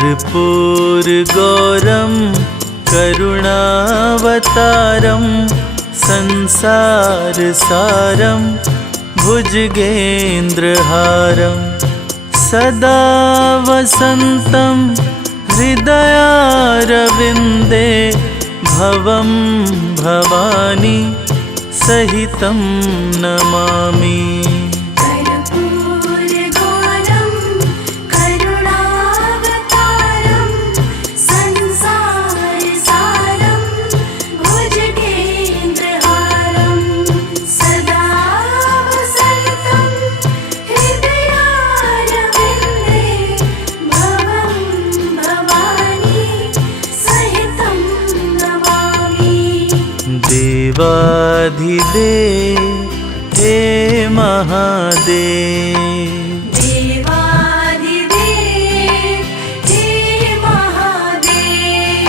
कर्पूरगौरं करुणावतारं संसारसारं भुजगेन्द्रहारं सदा वसन्तं हृदयारविन्दे भवं भवानी सहितं नमामि। देवाधिदेव हे महादेव, देवाधिदेव हे महादेव।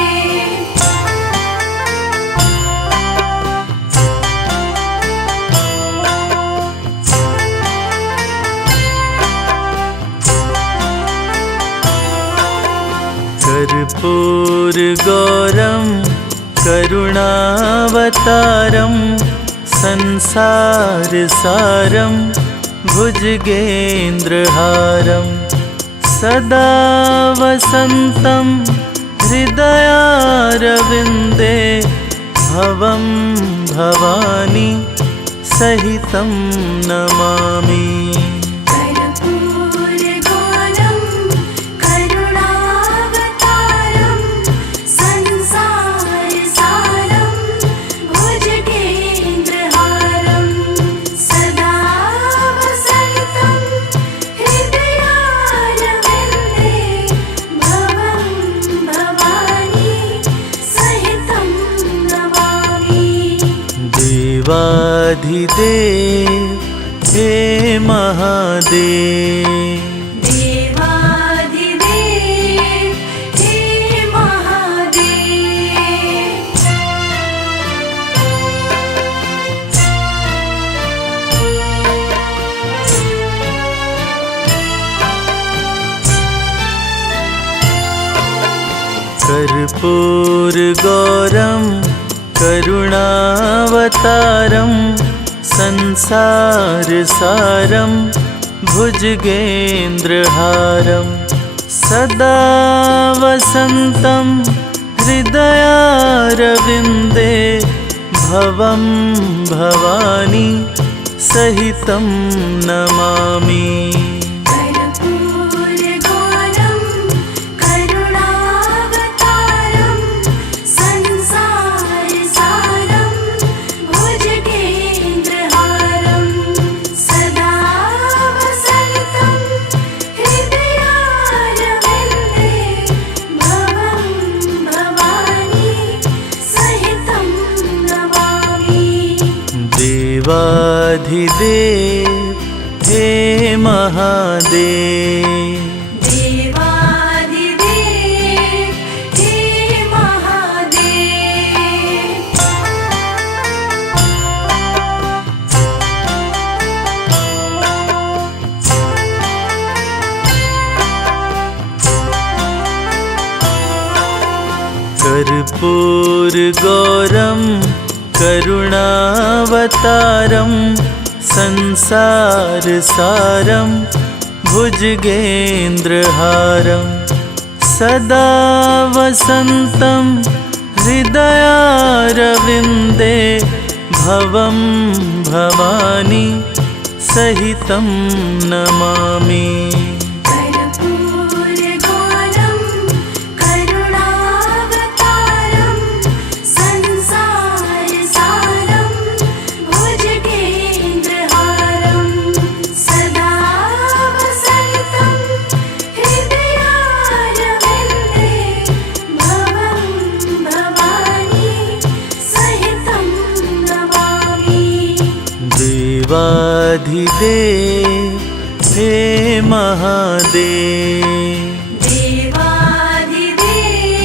कर्पूरगौरं करुणावतारं संसारसारं भुजगेन्द्रहारं सदा वसन्तं हृदयारविन्दे भवं भवानी सहितं नमामि। देवाधिदेव हे महादेव, देवाधिदेव हे महादेव। कर्पूरगौरं करुणावतारं संसारसारं भुजगेन्द्रहारं सदा वसन्तं हृदयारविन्दे भवं भवानी सहितं नमामि। देवाधिदेव हे महादेव, देवाधिदेव हे महादेव। कर्पूरगौरं करुणावतारं संसारसारं भुजगेन्द्रहारं सदा वसन्तं हृदयारविन्दे भवं भवानी सहितं नमामि। देवाधिदेव हे महादेव, देवाधिदेव हे महादेव।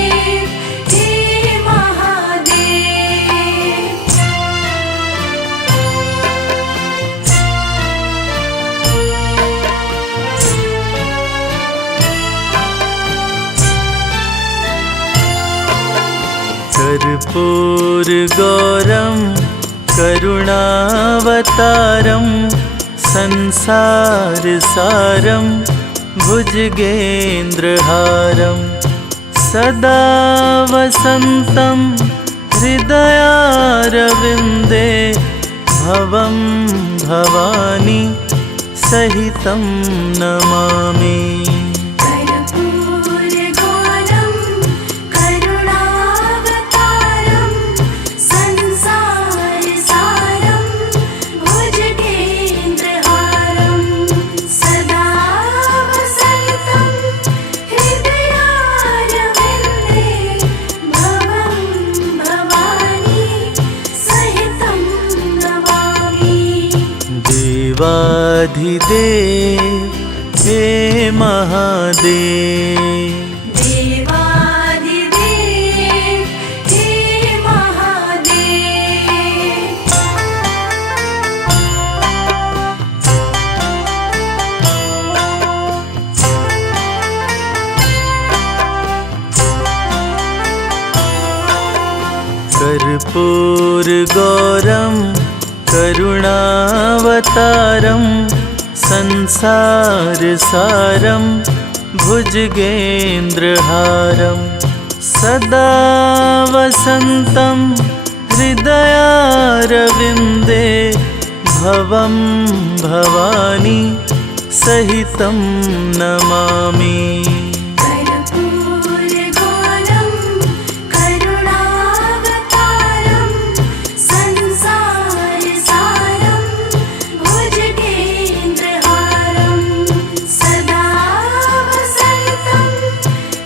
कर्पूरगौरं करुणावतारं संसारसारं भुजगेन्द्रहारं सदा वसन्तं हृदयारविन्दे भवं भवानी सहितं नमामि। कर्पूरगौरं करुणावतारं संसारसारं भुजगेन्द्रहारं सदा वसन्तं हृदयारविन्दे भवं भवानी सहितं नमामि। देवाधिदेव हे महादेव, देवादिदेव हे महादेव। कर्पूरगौरं करुणावतारं संसारसारं भुजगेन्द्रहारं सदा वसन्तं हृदयारविन्दे भवं भवानी सहितं नमामि। कर्पूरगौरं करुणावतारं संसारसारं भुजगेन्द्रहारं सदा वसन्तं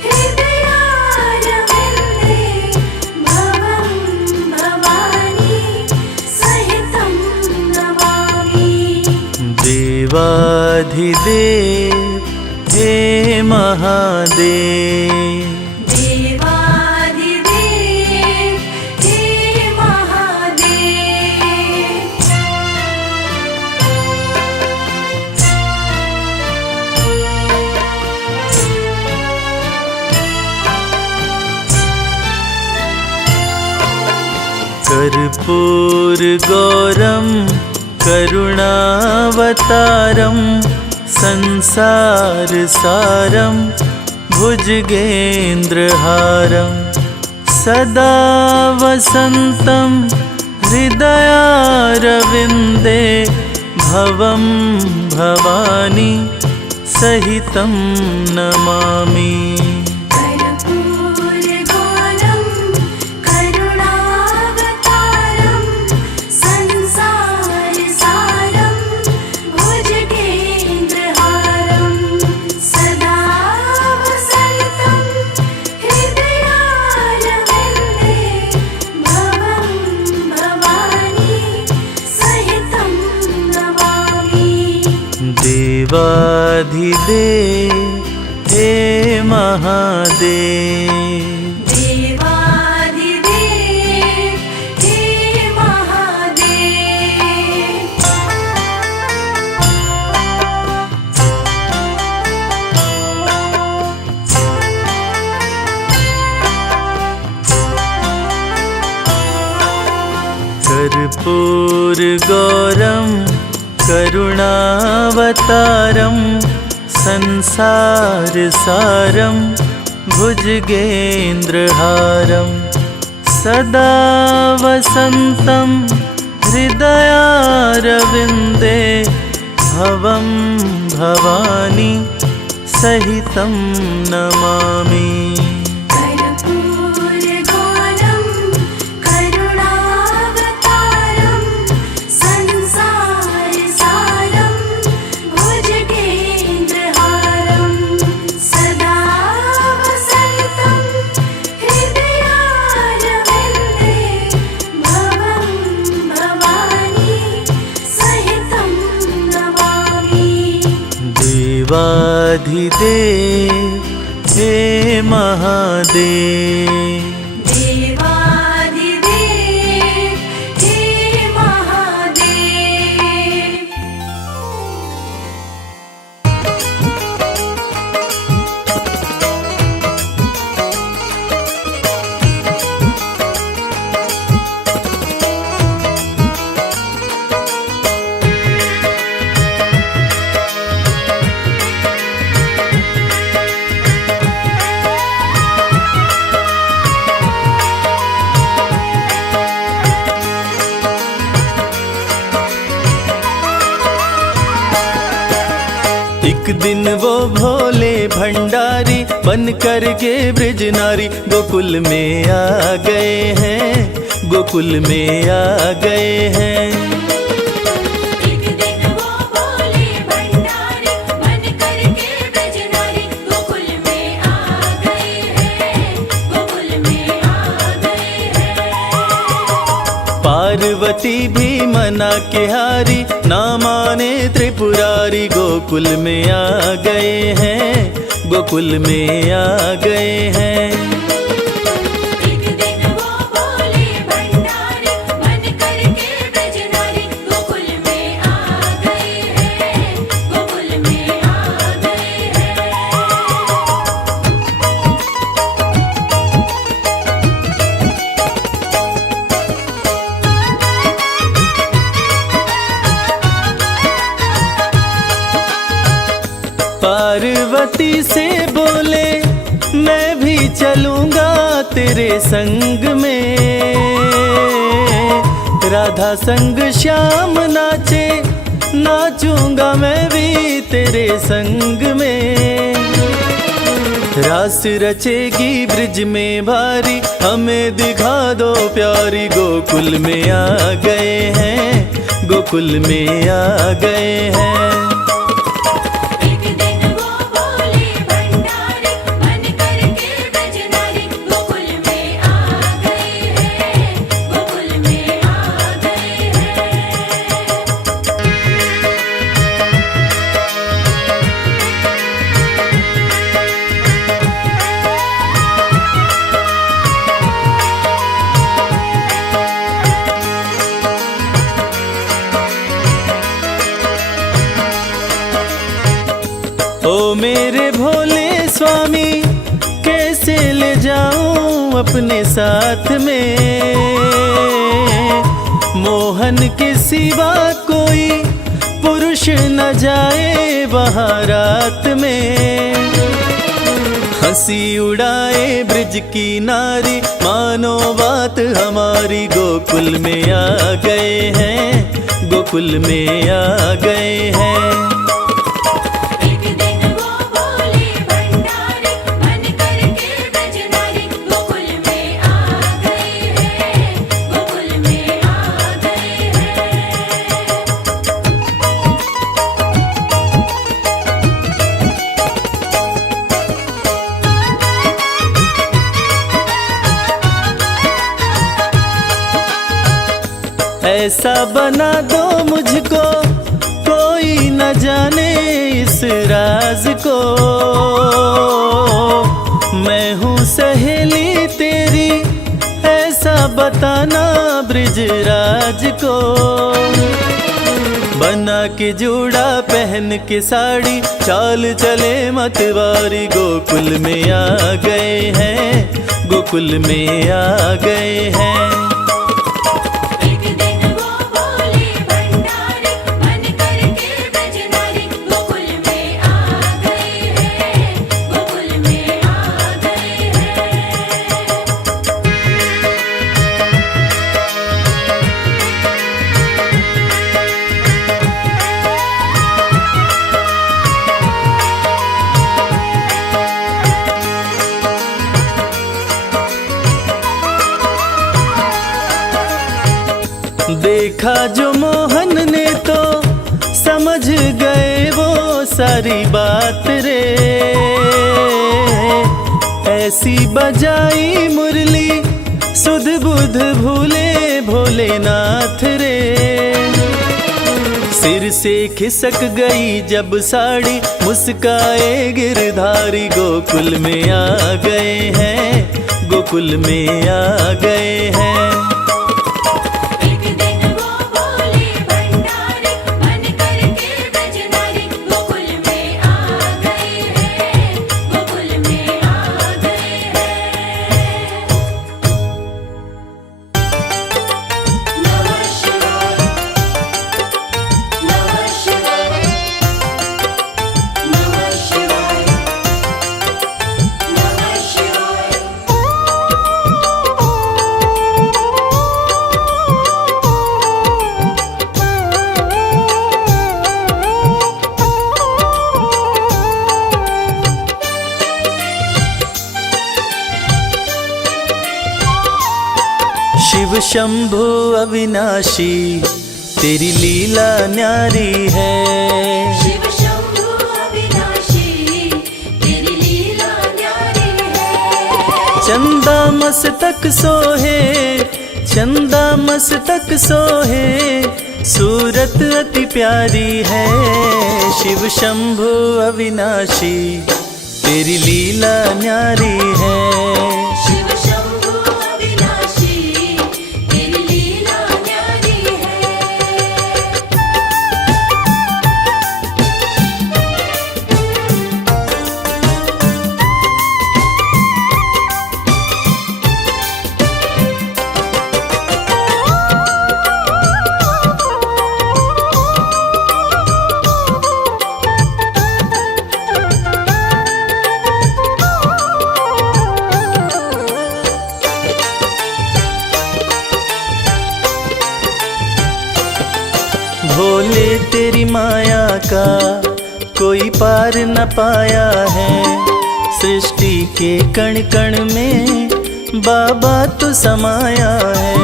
हृदयारविन्दे भवं भवानी सहितं नमामि। देवाधिदेव हे महादेव, देवादिदेव हे महादेव। कर्पूरगौरं करुणावतारं संसारसारं भुजगेन्द्रहारं सदा वसन्तं हृदयारविन्दे भवं भवानी सहितं नमामि। कर्पूरगौरं करुणावतारं संसारसारं भुजगेन्द्रहारं सदा वसन्तं हृदयारविन्दे भवं भवानी सहितं नमामि। देवाधिदेव हे महादेव, देवादिदेव हे महादेव। कर्पूरगौरं करुणावतारं संसारसारं भुजगेन्द्रहारं सदा वसन्तं हृदयारविन्दे भवं भवानी सहितं नमामि। कर्पूरगौरं करुणावतारं संसारसारं भुजगेन्द्रहारं सदा वसन्तं हृदयारविन्दे भवं भवानी सहितं नमामि। देवाधिदेव हे महादेव, देवादिदेव हे महादेव। एक दिन वो भोले भंडारी बन कर के ब्रज नारी गोकुल में आ गए हैं, गोकुल में आ गए हैं। एक दिन वो भोले भंडारी बन कर के ब्रज नारी गोकुल में आ गए हैं, गोकुल में आ गए हैं। पार्वती भी मना के हारी ना माने त्रिपुरारी गोकुल में आ गए हैं, गोकुल में आ गए हैं। एक दिन वो भोले भंडारी बन कर के ब्रज नारी गोकुल में आ गए हैं, गोकुल में आ गए पार्वती से बोले मैं भी चलूंगा तेरे संग में, राधा संग श्याम नाचे नाचूंगा मैं भी तेरे संग में। रास रचेगी ब्रिज में भारी हमें दिखा दो प्यारी गोकुल में आ गए हैं, गोकुल में आ गए हैं। एक दिन वो भोले भंडारी बन कर के ब्रज नारी गोकुल में आ गए हैं, गोकुल में आ गए ओ मेरे भोले स्वामी कैसे ले जाऊं अपने साथ में, मोहन के सिवा कोई पुरुष न जाए वहाँ रात में। हंसी उड़ाए ब्रिज की नारी मानो बात हमारी गोकुल में आ गए हैं, गोकुल में आ गए हैं। एक दिन वो भोले भंडारी बन कर के ब्रज नारी गोकुल में आ गए हैं, गोकुल में आ गए हैं। ऐसा बना दो मुझको कोई न जाने इस राज को, मैं हूँ सहेली तेरी ऐसा बताना ब्रिजराज को। बना के जूड़ा पहन के साड़ी चाल चले मतवारी गोकुल में आ गए हैं, गोकुल में आ गए हैं। एक दिन वो भोले भंडारी बन कर के ब्रज नारी गोकुल में आ गए हैं, गोकुल में आ गए हैं। देखा जो मोहन ने तो समझ गए वो सारी बात रे, ऐसी बजाई मुरली सुध बुध भूले भोलेनाथ रे। सिर से खिसक गई जब साड़ी मुस्काए गिरधारी गोकुल में आ गए हैं, गोकुल में आ गए हैं। एक दिन वो भोले भंडारी बन कर के ब्रज नारी गोकुल में आ गए हैं, गोकुल में आ गए हैं। नमः शिवाय, नमः शिवाय, नमः शिवाय, नमः शिवाय। शंभु अविनाशी तेरी लीला न्यारी है। शिव शंभु अविनाशी तेरी लीला न्यारी है। चंदा मस्तक सोहे, चंदा मस्तक सोहे, सूरत अति प्यारी है। शिव शंभु अविनाशी तेरी लीला न्यारी है। शिव शंभु अविनाशी तेरी लीला न्यारी है। भोले तेरी माया का कोई पार न पाया है। सृष्टि के कण कण में बाबा तू समाया है।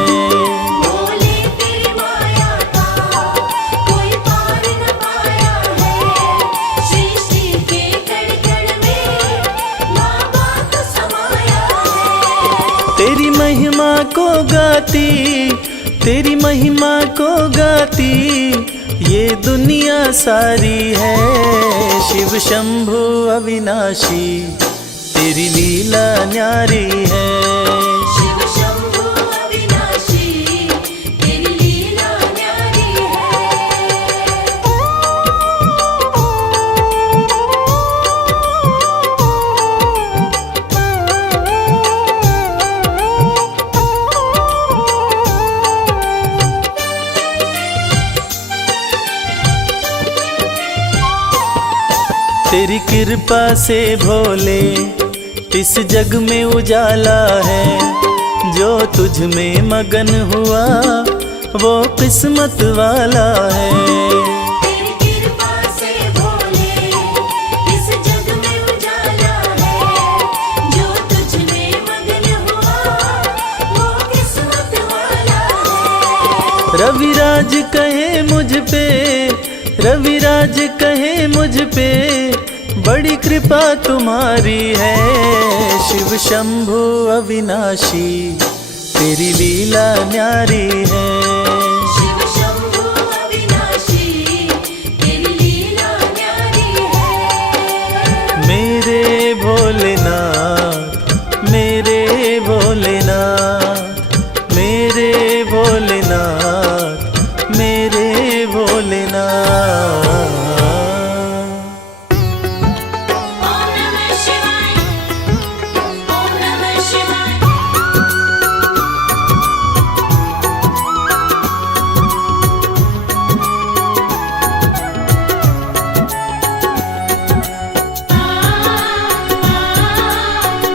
भोले तेरी माया का कोई पार न पाया है। सृष्टि के कण कण में बाबा तू समाया है। तेरी महिमा को गाती, तेरी महिमा को गाती ये दुनिया सारी है। शिव शंभु अविनाशी तेरी लीला न्यारी है। शिव शंभु अविनाशी तेरी लीला न्यारी तेरी कृपा से भोले इस जग में उजाला है। जो तुझ में मगन हुआ वो किस्मत वाला है। तेरी कृपा से भोले इस जग में उजाला है। जो तुझ में मगन हुआ वो किस्मत वाला है। रविराज कहे मुझ पे, रविराज कहे मुझ पे बड़ी कृपा तुम्हारी है। शिव शंभु अविनाशी तेरी लीला न्यारी है। शिव शंभु अविनाशी तेरी लीला न्यारी है। मेरे भोलेनाथ, मेरे भोलेनाथ, मेरे भोलेनाथ, मेरे भोलेनाथ। ओम नमः शिवाय, ओम नमः शिवाय।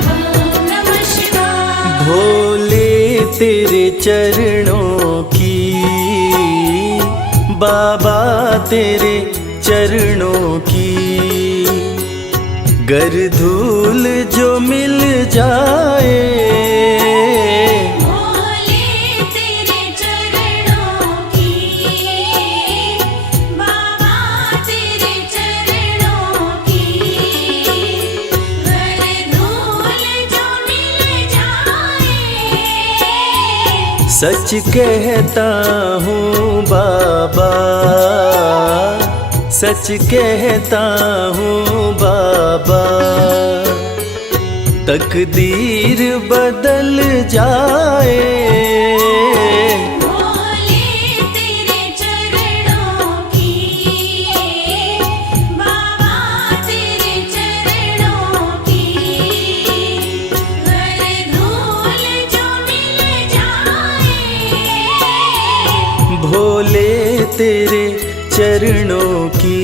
ओम नमः शिवाय। भोले तेरे चरणों की, बाबा तेरे चरणों की गर धूल जो मिल जाए। भोले तेरे चरणों की, बाबा तेरे चरणों की गर धूल जो मिल जाए। सच कहता हूँ बाबा, सच कहता हूँ बाबा, तकदीर बदल जाए। भोले तेरे चरणों की, बाबा तेरे चरणों की गर धूल जो मिल जाए। भोले तेरे चरणों की।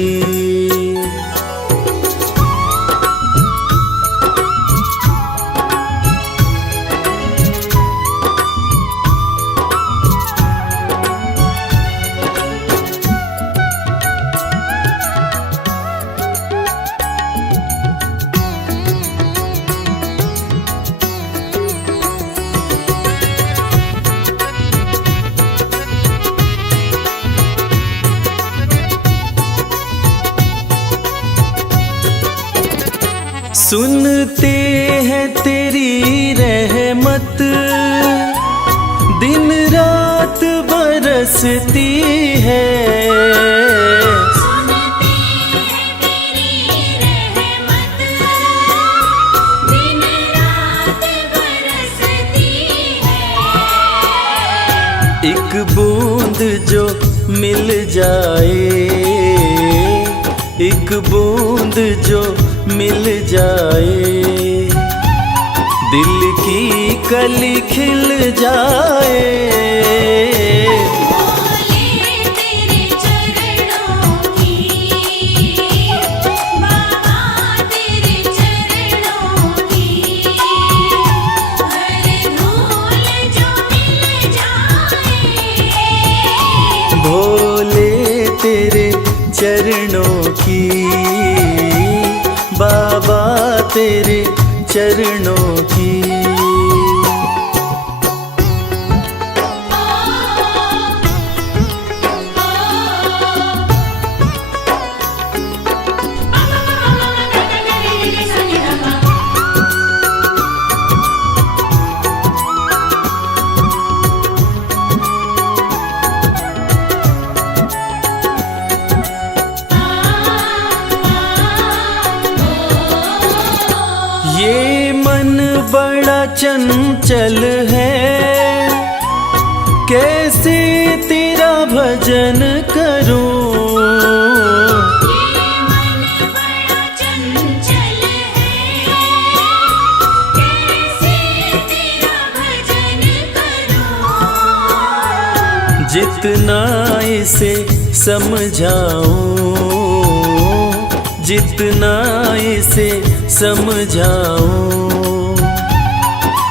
सुनते हैं तेरी रहमत, दिन रात बरसती है। सुनते हैं तेरी रहमत, दिन रात बरसती है। एक बूंद जो मिल जाए, एक बूंद जो मिल जाए, दिल की कली खिल जाए। बोले तेरे चरणों की, बाबा तेरे चरणों की, हर धूल जो मिल जाए। भोले तेरे चरणों की, बाबा तेरे चरणों की। ये मन बड़ा चंचल है, कैसे तेरा भजन करूं। ये मन बड़ा चंचल है, कैसे तेरा भजन करूं। जितना इसे समझाऊं, जितना इसे समझाऊं,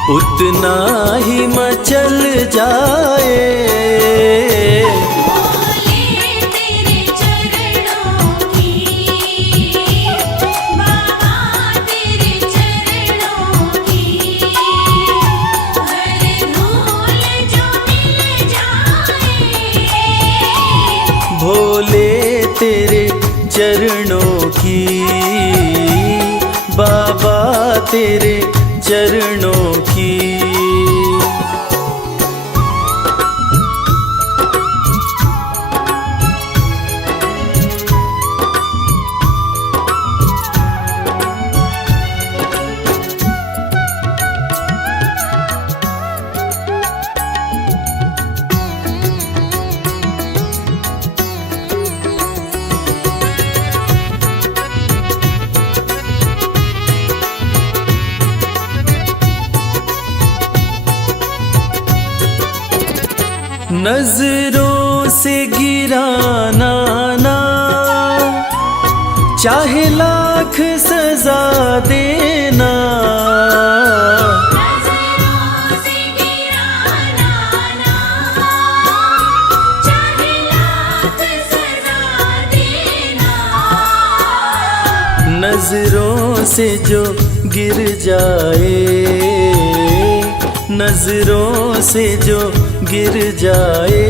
उतना ही मचल जाए। बोले तेरे चरणों की, बाबा तेरे चरणों की, हर धूल जो मिल जाए। भोले तेरे चरणों की, बाबा तेरे चरणों की। नजरों से गिराना ना, चाहे लाख सजा देना। नजरों से गिराना ना, चाहे लाख सजा देना। नजरों से जो गिर जाए, नजरों से जो गिर जाए,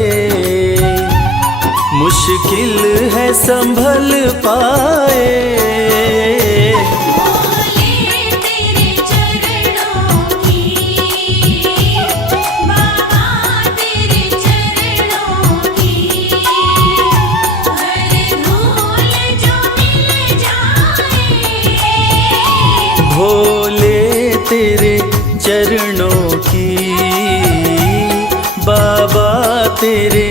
मुश्किल है संभल पाए। बोले तेरे चरणों की, बाबा तेरे चरणों की, हर धूल जो मिल जाए। भोले तेरे चरणों की, बाबा तेरे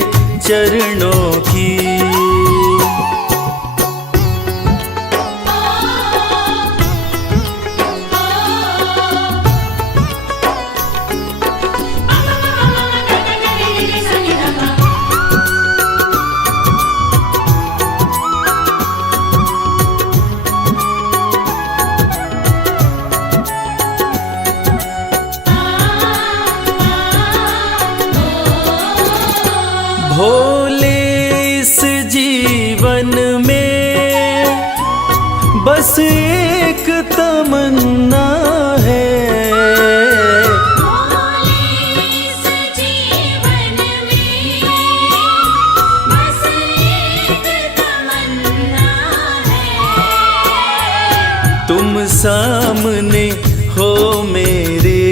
चरणों की। भोले इस जीवन में बस एक तमन्ना है। बोले इस जीवन में बस एक तमन्ना है। तुम सा हो मेरे,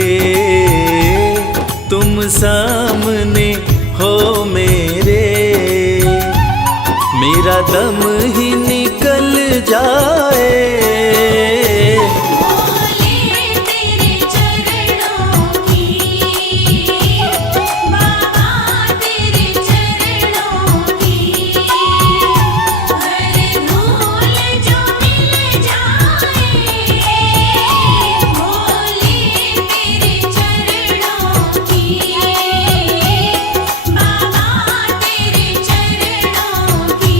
तुम सामने हो मेरे, मेरा दम ही निकल जाए। बोले तेरे चरणों की, बाबा तेरे चरणों की, हर धूल जो मिल जाए। बोले तेरे चरणों की, बाबा तेरे चरणों की।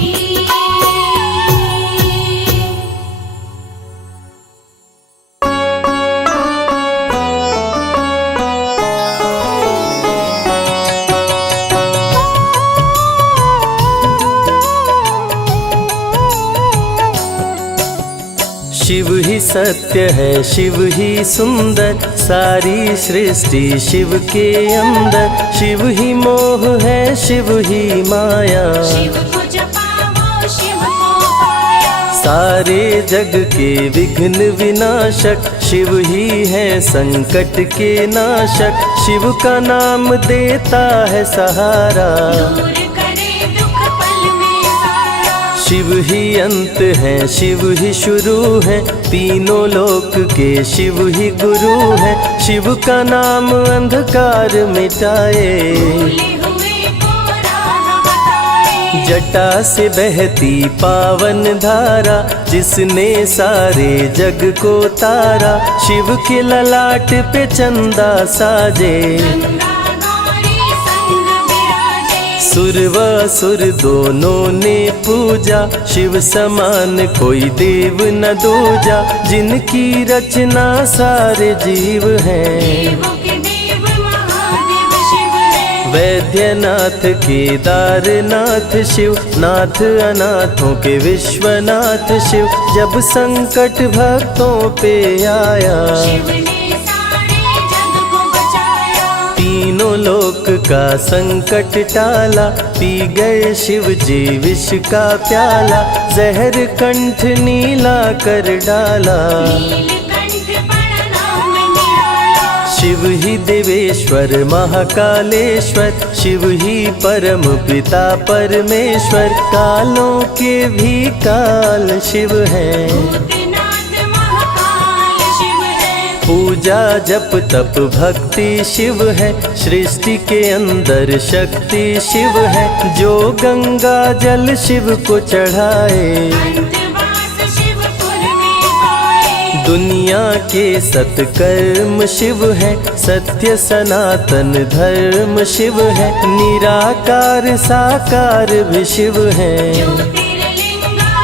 शिव ही सत्य है, शिव ही सुंदर, सारी सृष्टि शिव के अंदर। शिव ही मोह है, शिव ही माया, शिव को जपाओ शिव को पाया। सारे जग के विघ्न विनाशक। शिव ही है संकट के नाशक, शिव का नाम देता है सहारा। दूर करे दुख पल में सारा। शिव ही अंत है, शिव ही शुरू है, तीनों लोक के शिव ही गुरु है। शिव का नाम अंधकार मिटाए, भूले हुए को राह बताए। जटा से बहती पावन धारा, जिसने सारे जग को तारा। शिव के ललाट पे चंदा साजे, गंगा गौरी संग विराजे। सुर व असुर दोनों ने पूजा, शिव समान कोई देव न दूजा। जिनकी रचना सारे जीव हैं, देवों के देव महादेव शिव है। वैद्यनाथ केदारनाथ शिव, नाथ अनाथों के विश्वनाथ शिव। जब संकट भक्तों पे आया, शिव ने सारे जग को बचाया। तीनों लोक का संकट टाला, पी गए शिव जी विष का प्याला। जहर कंठ नीला कर डाला, नीलकंठ बड़ा नाम निराला। शिव ही देवेश्वर महाकालेश्वर। शिव ही परम पिता परमेश्वर, कालों के भी काल शिव हैं। भूतनाथ महाकाल शिव है। पूजा जप तप भक्ति शिव है, सृष्टि के अंदर शक्ति शिव है। जो गंगा जल शिव को चढ़ाए, अंतवास शिवपुर में पाए। दुनिया के सत्कर्म शिव है, सत्य सनातन धर्म शिव है। निराकार साकार भी शिव है, ज्योतिर्लिंगाकार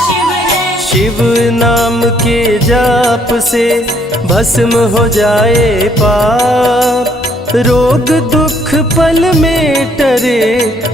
शिव है। शिव नाम के जाप से भस्म हो जाए पाप। रोग दुख पल में टरे,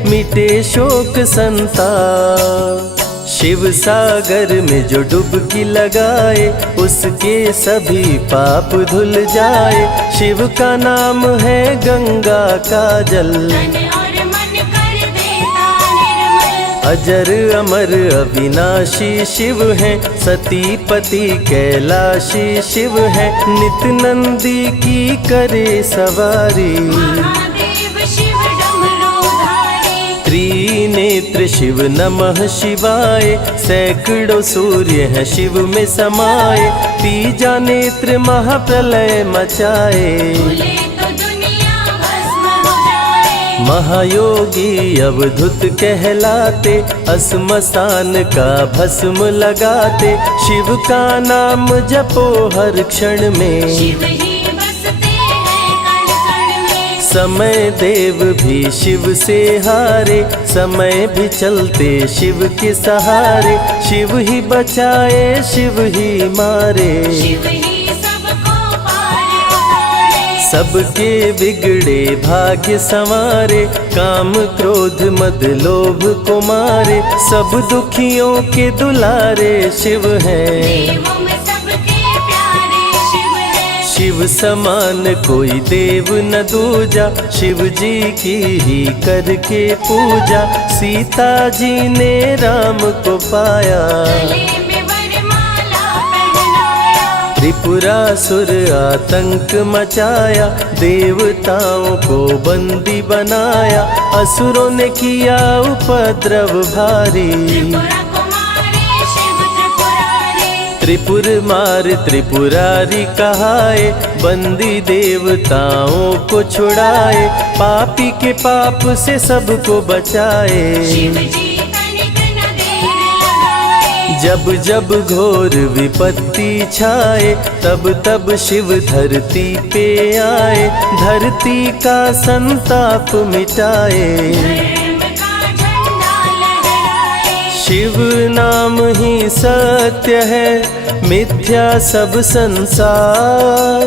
मिटे शोक संताप। शिव सागर में जो डुबकी लगाए, उसके सभी पाप धुल जाए। शिव का नाम है गंगा का जल, तन और मन कर देता निर्मल। अजर अमर अविनाशी शिव है, सती पति कैलाशी शिव है। नित नंदी की करे सवारी, महादेव शिव डमरूधारी। त्रिनेत्र शिव नमः शिवाय। सैकड़ों सूर्य हैं शिव में समाये, तीजा नेत्र महाप्रलय मचाए। भूले तो दुनिया भस्म हो जाए। महायोगी अवधूत कहलाते, असमसान का भस्म लगाते। शिव का नाम जपो हर क्षण में, शिव ही बसते हैं कण कण में। समय देव भी शिव से हारे, समय भी चलते शिव के सहारे। शिव ही बचाए शिव ही मारे, शिव ही सबको पार उतारे। सबके बिगड़े भाग्य संवारे। काम क्रोध मद लोभ को मारे, सब दुखियों के दुलारे शिव हैं। देवों में सबके प्यारे शिव है। शिव समान कोई देव न दूजा, शिव जी की ही करके पूजा। सीता जी ने राम को पाया, गले में वरमाला पहनाया। त्रिपुरासुर आतंक मचाया, देवताओं को बंदी बनाया, असुरों ने किया उपद्रव भारी। त्रिपुरा कुमारी शिव त्रिपुरारी, त्रिपुर मार त्रिपुरारी कहाए, बंदी देवताओं को छुड़ाए, पापी के पाप से सबको बचाए। शिव जी तनिक न देर लगाए, जब जब घोर विपत्ति छाए, तब तब शिव धरती पे आए, धरती का संताप मिटाए। धर्म का झंडा लहराए, शिव नाम ही सत्य है, मिथ्या सब संसार।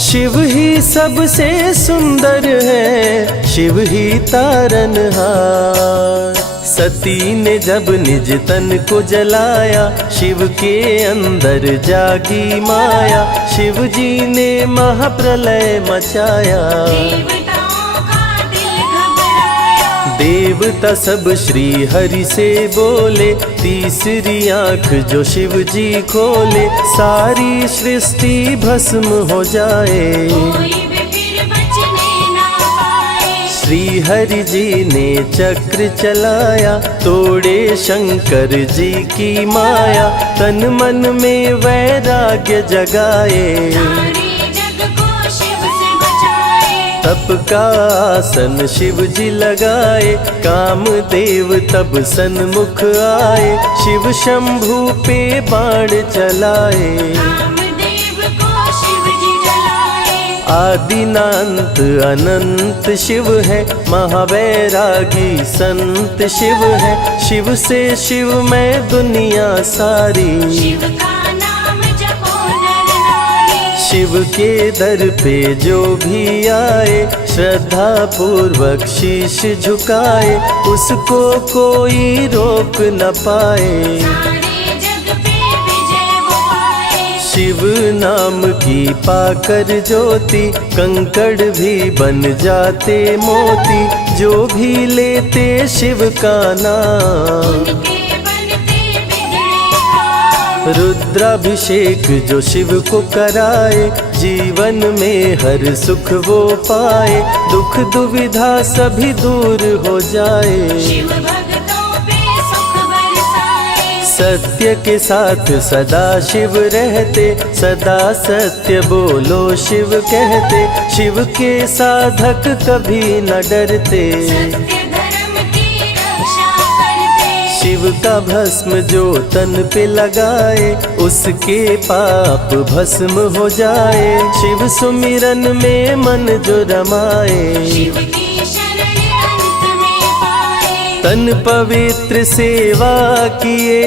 शिव ही सबसे सुंदर है, शिव ही तारनहार। सती ने जब निज तन को जलाया, शिव के अंदर जागी माया, शिव जी ने महाप्रलय मचाया। देवताओं का दिल घबराया, देवता सब श्री हरि से बोले, तीसरी आंख जो शिव जी खोले, सारी सृष्टि भस्म हो जाए। कोई भी फिर बचने ना पाए। श्री हरि जी ने चक्र चलाया, तोड़े शंकर जी की माया, तन मन में वैराग्य जगाए। सारे जग को शिव से बचाए, तप का आसन शिव जी लगाए, कामदेव तब सन्मुख आए, शिव शंभू पे बाण चलाए। कामदेव को शिव जी जलाए, आदिनांत अनंत शिव है, महावैरागी संत शिव है, शिव से शिव में दुनिया सारी। शिव का नाम जपो नर नारी, शिव के दर पे जो भी आए, श्रद्धा पूर्वक शीश झुकाए, उसको कोई रोक न पाए। सारे जग पे विजय वो पाए, शिव नाम की पाकर ज्योति, कंकड़ भी बन जाते मोती, जो भी लेते शिव का नाम। उनके बनते बिगड़े काम, रुद्राभिषेक जो शिव को कराए, जीवन में हर सुख वो पाए, दुख दुविधा सभी दूर हो जाए। शिव भक्तों पे सुख बरसाए, सत्य के साथ सदा शिव रहते, सदा सत्य बोलो शिव कहते, शिव के साधक कभी न डरते। सत्य धर्म की रक्षा करते, शिव का भस्म जो तन पे लगाए, उसके पाप भस्म हो जाए। शिव सुमिरन में मन जो रमाए, शिव की शरण अंत में पाए। तन पवित्र सेवा किए,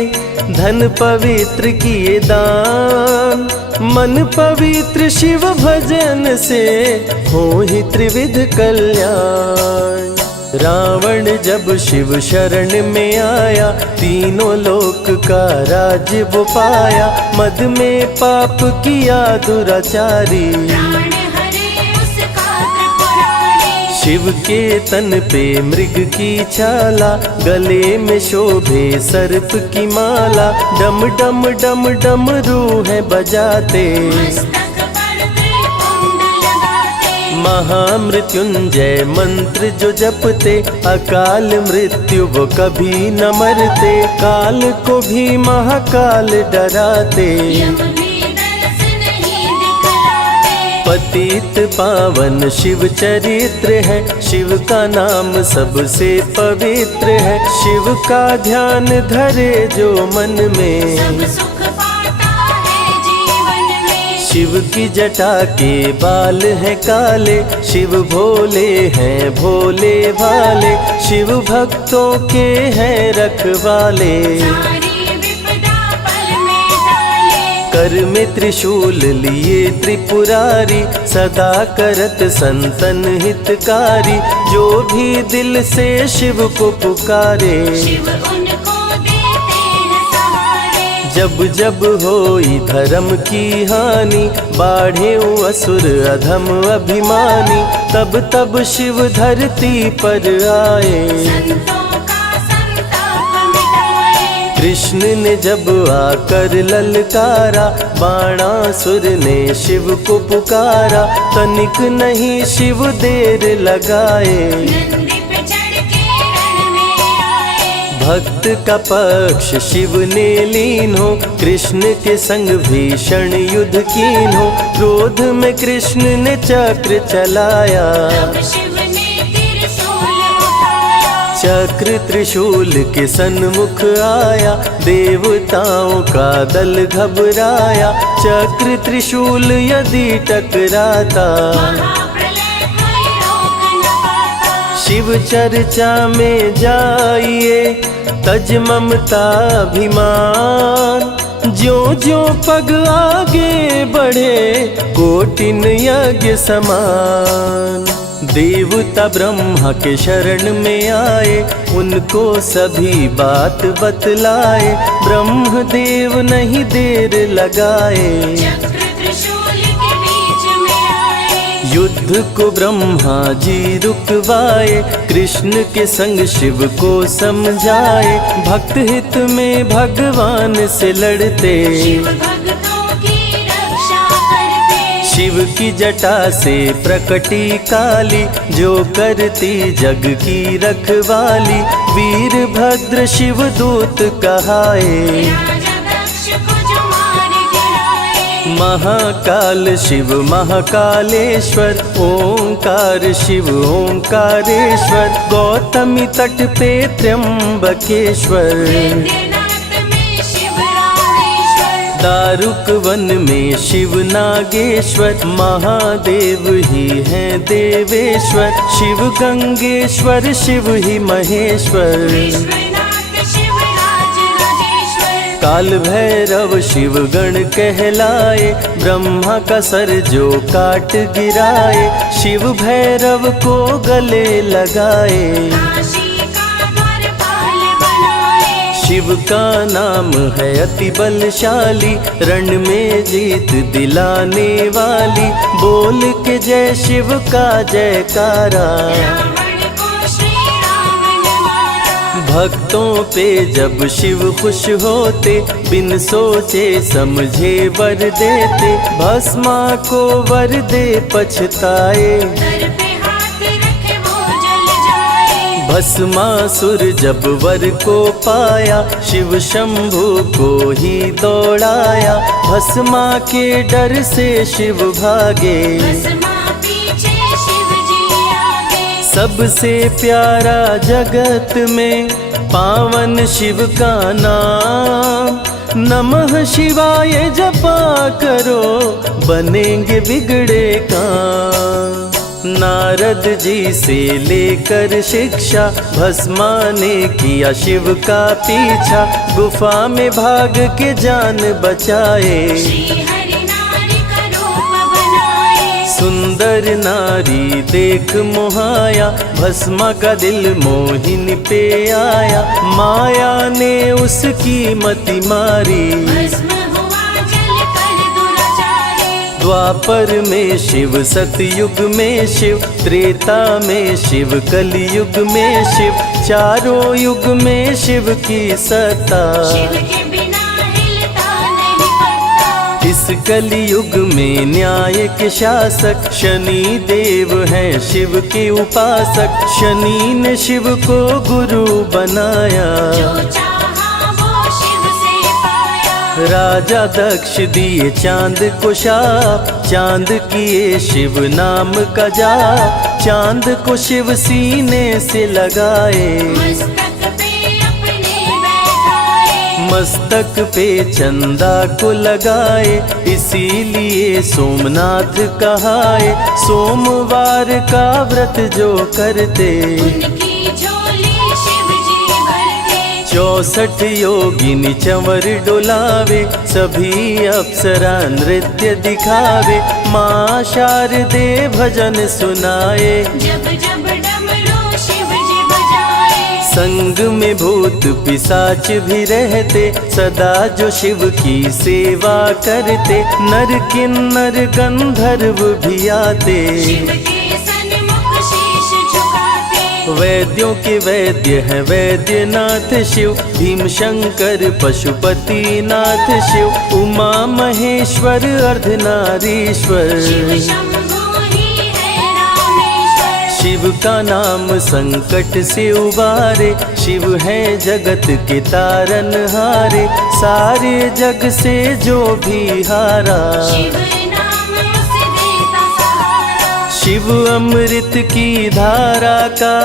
धन पवित्र किए दान, मन पवित्र शिव भजन से हो ही त्रिविध कल्याण। रावण जब शिव शरण में आया, तीनों लोक का राज्य वो पाया, मद में पाप किया दुराचारी। प्राण हरे उसका त्रिपुरारी, शिव के तन पे मृग की छाला, गले में शोभे सर्प की माला, डम डम डम डम रूह बजाते। मस्तक पर त्रिपुंड लगाते, महामृत्युंजय मंत्र जो जपते, अकाल मृत्यु वो कभी न मरते, काल को भी महाकाल डराते। यम भी दर्श नहीं दिखलाते, पतित पावन शिव चरित्र है, शिव का नाम सबसे पवित्र है, शिव का ध्यान धरे जो मन में, सब सुख पाता है जीवन में। शिव की जटा के बाल हैं काले, शिव भोले हैं भोले भाले, शिव भक्तों के हैं रखवाले। सारी विपदा पल में टाले, कर में त्रिशूल लिए त्रिपुरारी, सदा करत संतन हितकारी, जो भी दिल से शिव को पुकारे। शिव उनको देते हैं सहारे, जब जब होई धर्म की हानि, बाढ़े असुर अधम अभिमानी, तब तब शिव धरती पर आए। संतों का संताप मिटाए, कृष्ण ने जब आकर ललकारा, बाणासुर ने शिव को पुकारा, तनिक नहीं शिव देर लगाए। नंदी पे चढ़ के रण में आए। भक्त का पक्ष शिव ने लीन हो, कृष्ण के संग भीषण युद्ध कीन हो। क्रोध में कृष्ण ने चक्र चलाया, तब शिव ने त्रिशूल उठाया। चक्र त्रिशूल के सन्मुख आया, देवताओं का दल घबराया। चक्र त्रिशूल यदि टकराता, महाप्रलय कोई रोक न पाता। शिव चर्चा में जाइए, तज ममता अभिमान। ज्यों ज्यों पग आगे बढ़े, कोटिन यज्ञ समान। देवता ब्रह्मा के शरण में आए, उनको सभी बात बतलाए। ब्रह्मदेव नहीं देर लगाए, चक्र त्रिशूल के बीच में आए। युद्ध को ब्रह्मा जी रुकवाए। कृष्ण के संग शिव को समझाए, भक्त हित में भगवान से लड़ते। शिव भक्तों की रक्षा करते। शिव की जटा से प्रकटी काली, जो करती जग की रखवाली। वीरभद्र शिव दूत कहाए, राजा दक्ष को जो मार गिराए। महाकाल शिव महाकालेश्वर। ओंकार शिव ओंकारेश्वर, गौतमी तट पे त्र्यंबकेश्वर। वैद्यनाथ में शिव रामेश्वर। दारुक वन में शिव नागेश्वर, महादेव ही हैं देवेश्वर। शिव गंगेश्वर शिव ही महेश्वर। विश्वनाथ शिव राज राजेश्वर। काल भैरव शिव गण कहलाए, ब्रह्मा का सर जो काट गिराए। शिव भैरव को गले लगाए, काशी का द्वारपाल बनाए। शिव का नाम है अति बलशाली, रण में जीत दिलाने वाली। बोल के जय शिव का जयकारा, रावण को श्री राम ने मारा। भक्तों पे जब शिव खुश होते, बिन सोचे समझे वर देते। भस्मा को वर दे पछताए, सर पे हाथ रखे वो जल जाए। भस्मासुर जब वर को पाया, शिव शंभु को ही दौड़ाया। भस्मा के डर से शिव भागे, भस्मा पीछे शिव जी आगे। सबसे प्यारा जगत में पावन शिव का नाम। नमः शिवाय जपा करो, बनेंगे बिगड़े काम। नारद जी से लेकर शिक्षा, भस्मा ने किया शिव का पीछा। गुफा में भाग के जान बचाए, श्री हरि नारी का रूप बनाए। सुंदर नारी देख मोहाया। भस्मा का दिल मोहिनी पे आया, माया ने उसकी मति मारी। भस्म हुआ जल कर दुराचारी। द्वापर में शिव, सतयुग में शिव, त्रेता में शिव, कलयुग में शिव। चारों युग में शिव की सत्ता, शिव के बिना हिलता नहीं पत्ता। इस कलयुग में न्याय के शासक, शनि देव हैं शिव के उपासक। शनि ने शिव को गुरु बनाया, जो चाहा वो शिव से पाया। राजा दक्ष दिए चांद को शाप, चांद किए शिव नाम का जाप। चांद को शिव सीने से लगाए, मस्तक पे अपने बैठाए। मस्तक पे चंदा को लगाए। इसीलिए सोमनाथ कहाए, सोमवार का व्रत जो करते। उनकी झोली शिव जी भरते। 64 योगिनी चंवर डोलावे, सभी अप्सरा नृत्य दिखावे। माँ शारदे भजन सुनाए, जब जब डमरू शिव जी बजाए। संग में भूत पिशाच भी रहते, सदा जो शिव की सेवा करते। नर किन्नर गंधर्व भी आते, शिव के सन्मुख शीश झुकाते। वैद्यों के वैद्य हैं वैद्यनाथ शिव, भीम शंकर पशुपति नाथ शिव, उमा महेश्वर अर्धनारीश्वर। शिव शंभो ही है रामेश्वर। शिव का नाम संकट से उबारे, शिव है जगत के तारनहारे, सारे जग से जो भी हारा। शिव नाम उसे देता सहारा। शिव अमृत की धारा का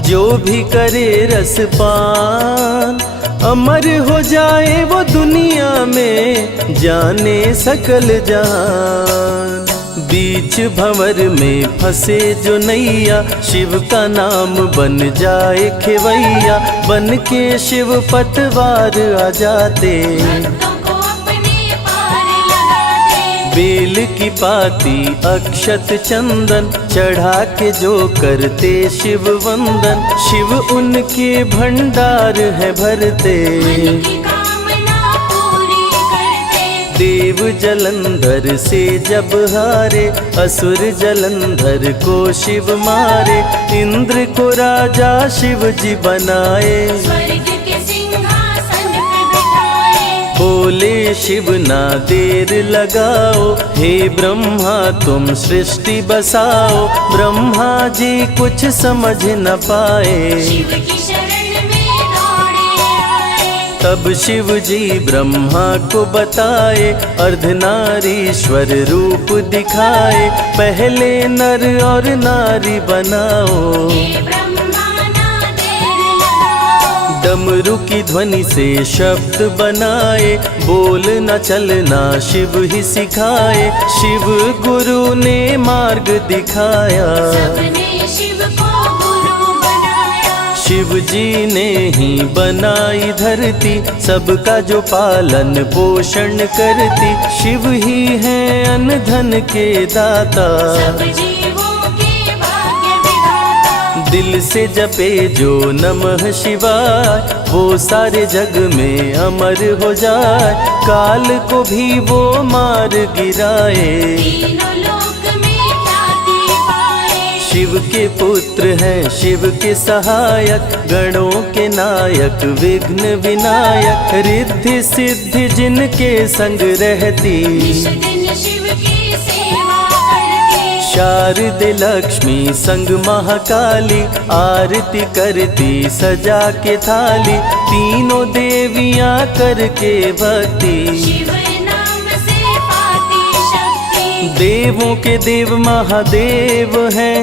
जो भी करे रसपान, अमर हो जाए वो दुनिया में जाने सकल जहान। बीच भंवर में फंसे जो नैया, शिव का नाम बन जाए खेवैया, बन के शिव पतवार आ जाते। भक्तों को अपने पार लगाते। बेल की पाती अक्षत चंदन चढ़ा के जो करते शिव वंदन, शिव उनके भंडार है भरते। मन की कामना पूरी करते। देव जलंधर से जब हारे, असुर जलंधर को शिव मारे, इंद्र को राजा शिव जी बनाए। स्वर्ग के सिंहासन पे बिठाए। बोले शिव ना देर लगाओ, हे ब्रह्मा तुम सृष्टि बसाओ। ब्रह्मा जी कुछ समझ न पाए, शिव की शरण में दौड़े आए। तब शिव जी ब्रह्मा को बताए, अर्धनारीश्वर रूप दिखाए। पहले नर और नारी बनाओ, हे ब्रह्मा ना देर लगाओ। डमरू की ध्वनि से शब्द बनाए, बोलना चलना शिव ही सिखाए। शिव गुरु ने मार्ग दिखाया, सबने शिव को गुरु बनाया। शिव जी ने ही बनाई धरती, सबका जो पालन पोषण करती। शिव ही है अन्न धन के दाता, सब जीवों के भाग्य विधाता। दिल से जपे जो नमः शिवाय, वो सारे जग में अमर हो जाए। काल को भी वो मार गिराए, तीनों लोक में ख्याति पाए। शिव के पुत्र हैं शिव के सहायक, गणों के नायक विघ्न विनायक। रिद्धि सिद्धि जिनके संग रहती, निश दिन शिव की सेवा करके। शारद लक्ष्मी संग महाकाली, आरती करती सजा के थाली। तीनों देवियां करके भक्ति, शिव नाम से पाती शक्ति। देवों के देव महादेव हैं,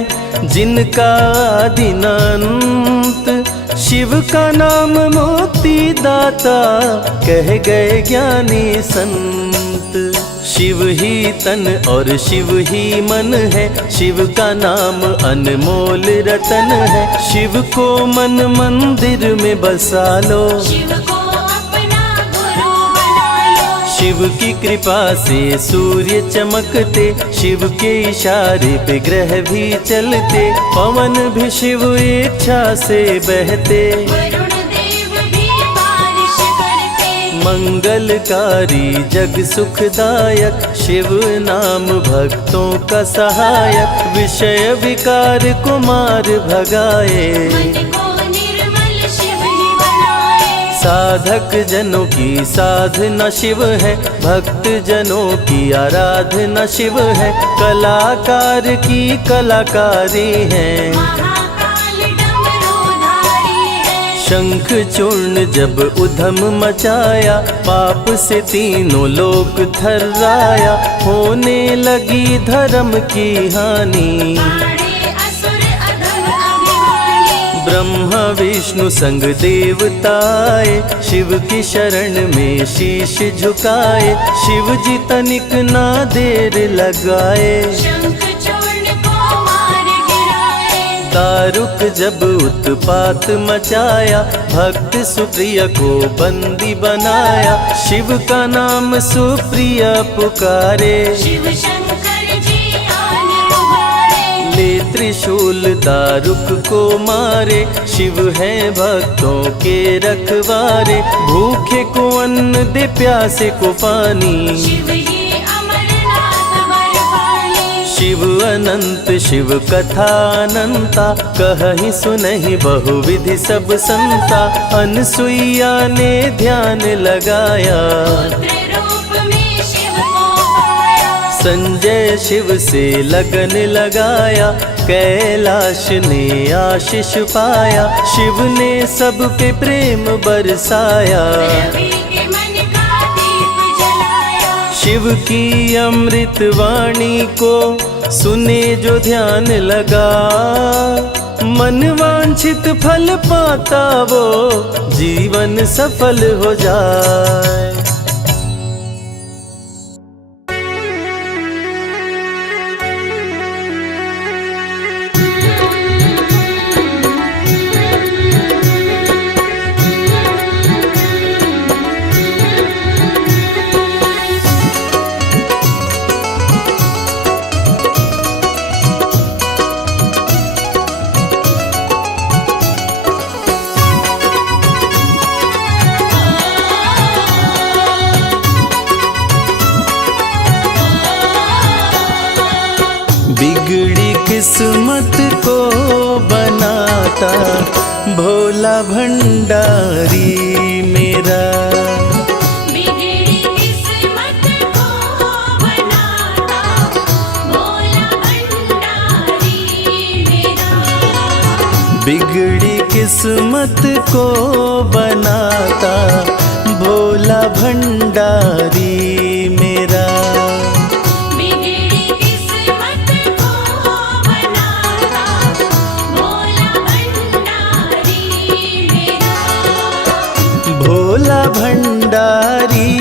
जिनका आदिनांत। शिव का नाम मुक्ति दाता, कह गए ज्ञानी संत। शिव ही तन और शिव ही मन है, शिव का नाम अनमोल रतन है। शिव को मन मंदिर में बसा लो, शिव को अपना गुरु बना लो। शिव की कृपा से सूर्य चमकते, शिव के इशारे पे ग्रह भी चलते। पवन भी शिव इच्छा से बहते, वरुण देव भी बारिश करते। मंगलकारी जग सुखदायक, शिव नाम भक्तों का सहायक। विषय विकार को मार भगाए, मन को निर्मल शिव ही बनाए। साधक जनों की साधना शिव है, भक्त जनों की आराधना शिव है। कलाकार की कलाकारी है, महाकाल डमरूधारी है। शंख चूर्ण जब उधम मचाया, पाप से तीनों लोक थर्राया। होने लगी धर्म की हानि, मारे असुर अधम अभिमानी। ब्रह्मा विष्णु संग देवताए, शिव की शरण में शीश झुकाए। शिव जी तनिक ना देर लगाए, शंख चूर्ण को मार गिराए। दारुक जब उत्पात मचाया, भक्त सुप्रिय को बंदी बनाया। शिव का नाम सुप्रिय पुकारे, शिव शंकर जी आन उबारे। ले त्रिशूल दारुक को मारे। शिव है भक्तों के रखवारे, भूखे को अन्न दे प्यासे को पानी। शिव ही अमरनाथ वर पाले। शिव अनंत शिव कथा अनंता, कहहि सुनहि बहुविधि सब संता। अनसुईया ने ध्यान लगाया, पुत्र रूप में शिव को पाया। संजय शिव से लगन लगाया, कैलाश ने आशीष पाया। शिव ने सब पे प्रेम बरसाया, रवि के मन का दीप जलाया। शिव की अमृत वाणी को सुने जो ध्यान लगा। मन वांछित फल पाता वो, जीवन सफल हो जाए। बिगड़ी किस्मत को बनाता भोला भंडारी मेरा। बिगड़ी किस्मत को बनाता भोला भंडारी मेरा। बिगड़ी किस्मत को बनाता भोला भंडारी मेरा। भोला भंडारी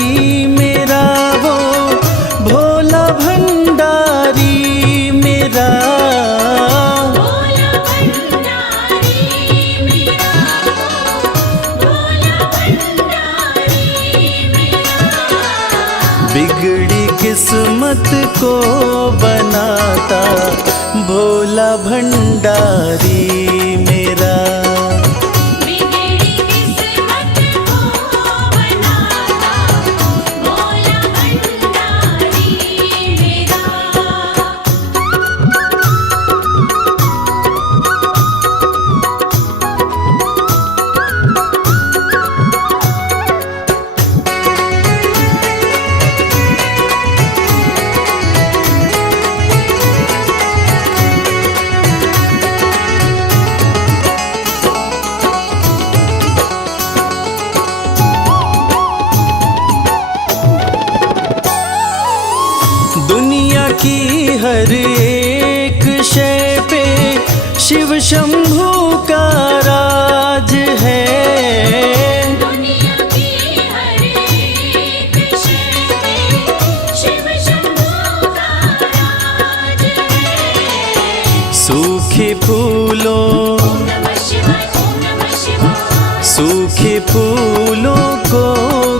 मेरा वो, भोला भंडारी मेरा। भोला भंडारी मेरा, भोला भंडारी मेरा। बिगड़ी किस्मत को बनाता भोला भंडारी मेरा। दुनिया की हर एक शय पे शिव शंभू का राज है। दुनिया की हर एक शय पे शिव शंभू का राज है। सूखे फूलों, ओम नमः शिवाय, ओम नमः शिवाय। सूखे फूलों को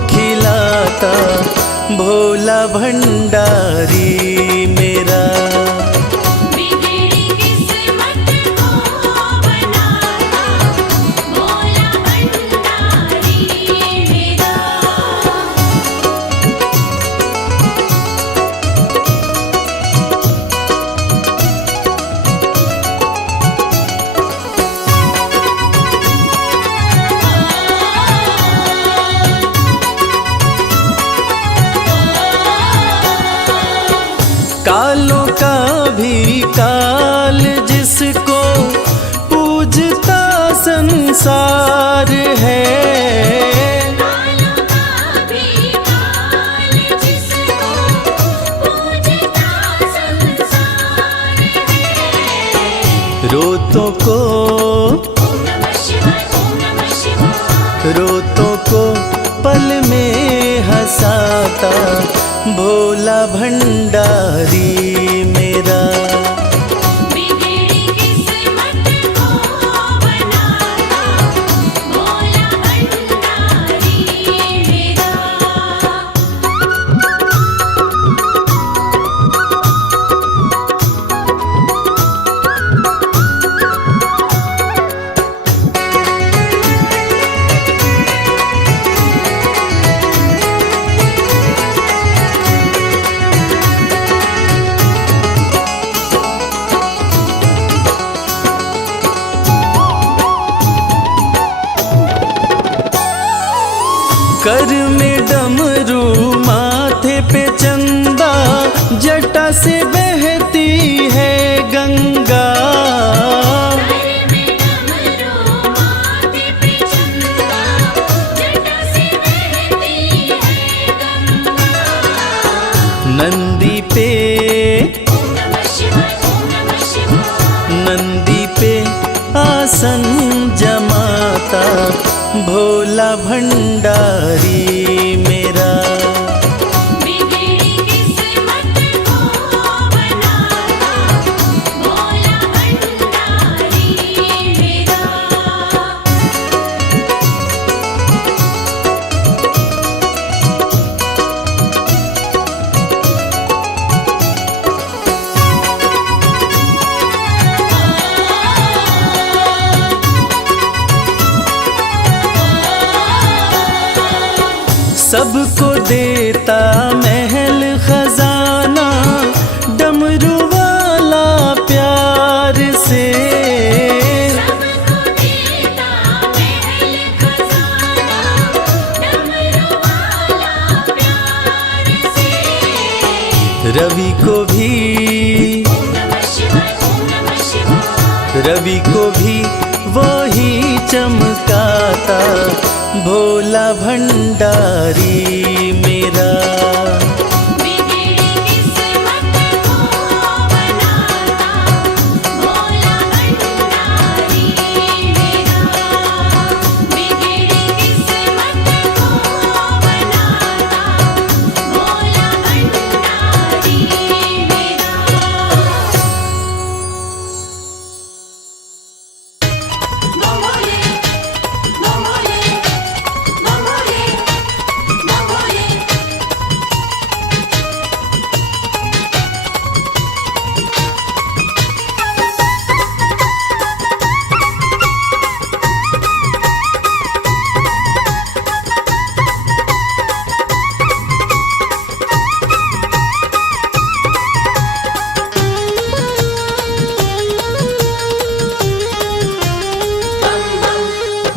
खिलाता भोला भंडारी मेरा। बिगड़ी किस्मत को बनाता भोला भंडारी मेरा। कालों का भी काल जिसको पूजता संसार है। कालों का भी काल जिसको पूजता संसार है। रोतों को, ओम नमः शिवाय, ओम नमः शिवाय। रोतों को पल में हंसाता भोला भंडारी मेरा। बिगड़ी किस्मत को बनाता भोला भंडारी मेरा। कर में डमरू माथे पे चंदा, जटा से बहती है गंगा। नंदी पे नंदी पे आसन जमाता भोला भंडारी मेरा। बिगड़ी किस्मत को बनाता भोला भंडारी मेरा। सबको देता महल खजाना, डमरू वाला प्यार से। सबको देता महल खजाना, डमरू वाला प्यार से। रवि को भी ओम नमः शिवाय, ओम नमः शिवाय। रवि को भी वही चमकाता भोला भंडारी मेरा। बिगड़ी किस्मत को बनाता भोला भंडारी मेरा। बिगड़ी किस्मत को बनाता भोला भंडारी मेरा। मंगोले मंगोले मंगोले मंगोले।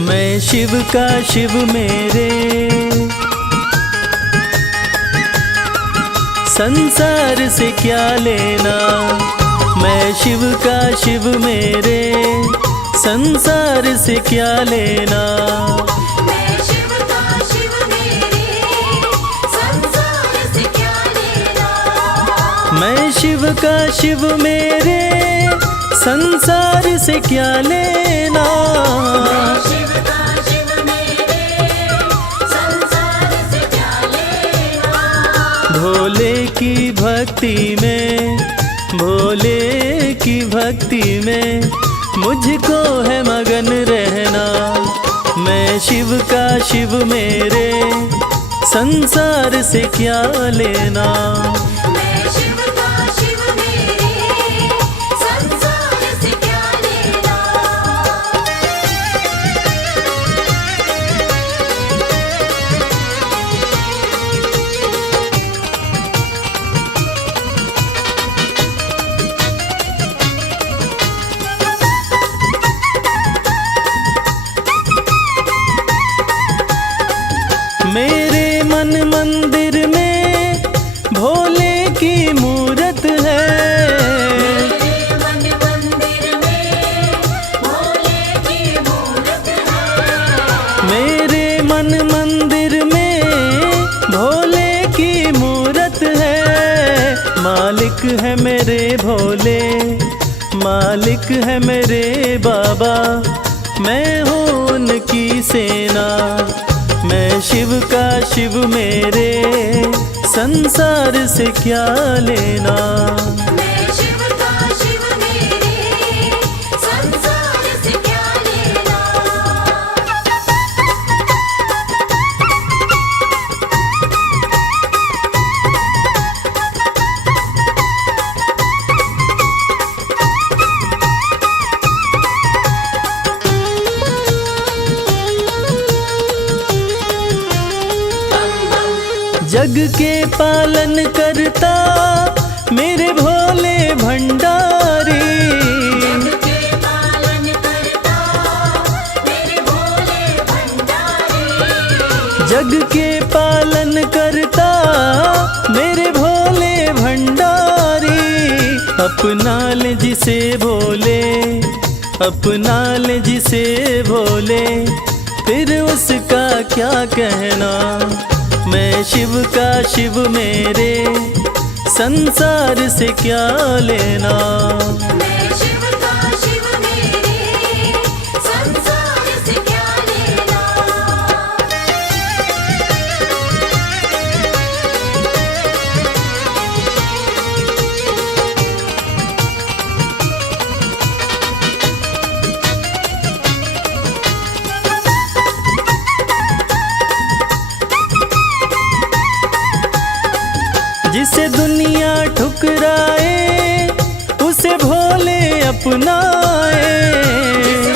मैं शिव का शिव मेरे, संसार से क्या लेना। मैं शिव का शिव मेरे, संसार से क्या लेना। मैं शिव का शिव मेरे, संसार से क्या लेना। मैं शिव का शिव मेरे, संसार से क्या लेना। शिव का शिव मेरे, संसार से क्या लेना। भोले की भक्ति में, भोले की भक्ति में मुझको है मगन रहना। मैं शिव का शिव मेरे, संसार से क्या लेना। मैं शिव का शिव मेरे, संसार से क्या लेना। मेरे मन मंदिर में भोले की मूरत है। मेरे मन मंदिर में भोले की मूरत है। मेरे मन मंदिर में भोले की मूरत है। मालिक है मेरे भोले, मालिक है मेरे बाबा, मैं हूँ उनकी सेना। मैं शिव का शिव मेरे, संसार से क्या लेना। मैं शिव का शिव मेरे, संसार से क्या लेना। जग के पालन करता मेरे भोले भंडारी। जग के पालन करता मेरे भोले भंडारी। जग के पालन करता मेरे भोले भंडारी। अपना ले जिसे भोले, अपना ले जिसे भोले, फिर उसका क्या कहना। मैं शिव का शिव मेरे, संसार से क्या लेना। मैं शिव का शिव मेरे, संसार से क्या लेना। जिसे दुनिया ठुकराए उसे भोले अपनाए।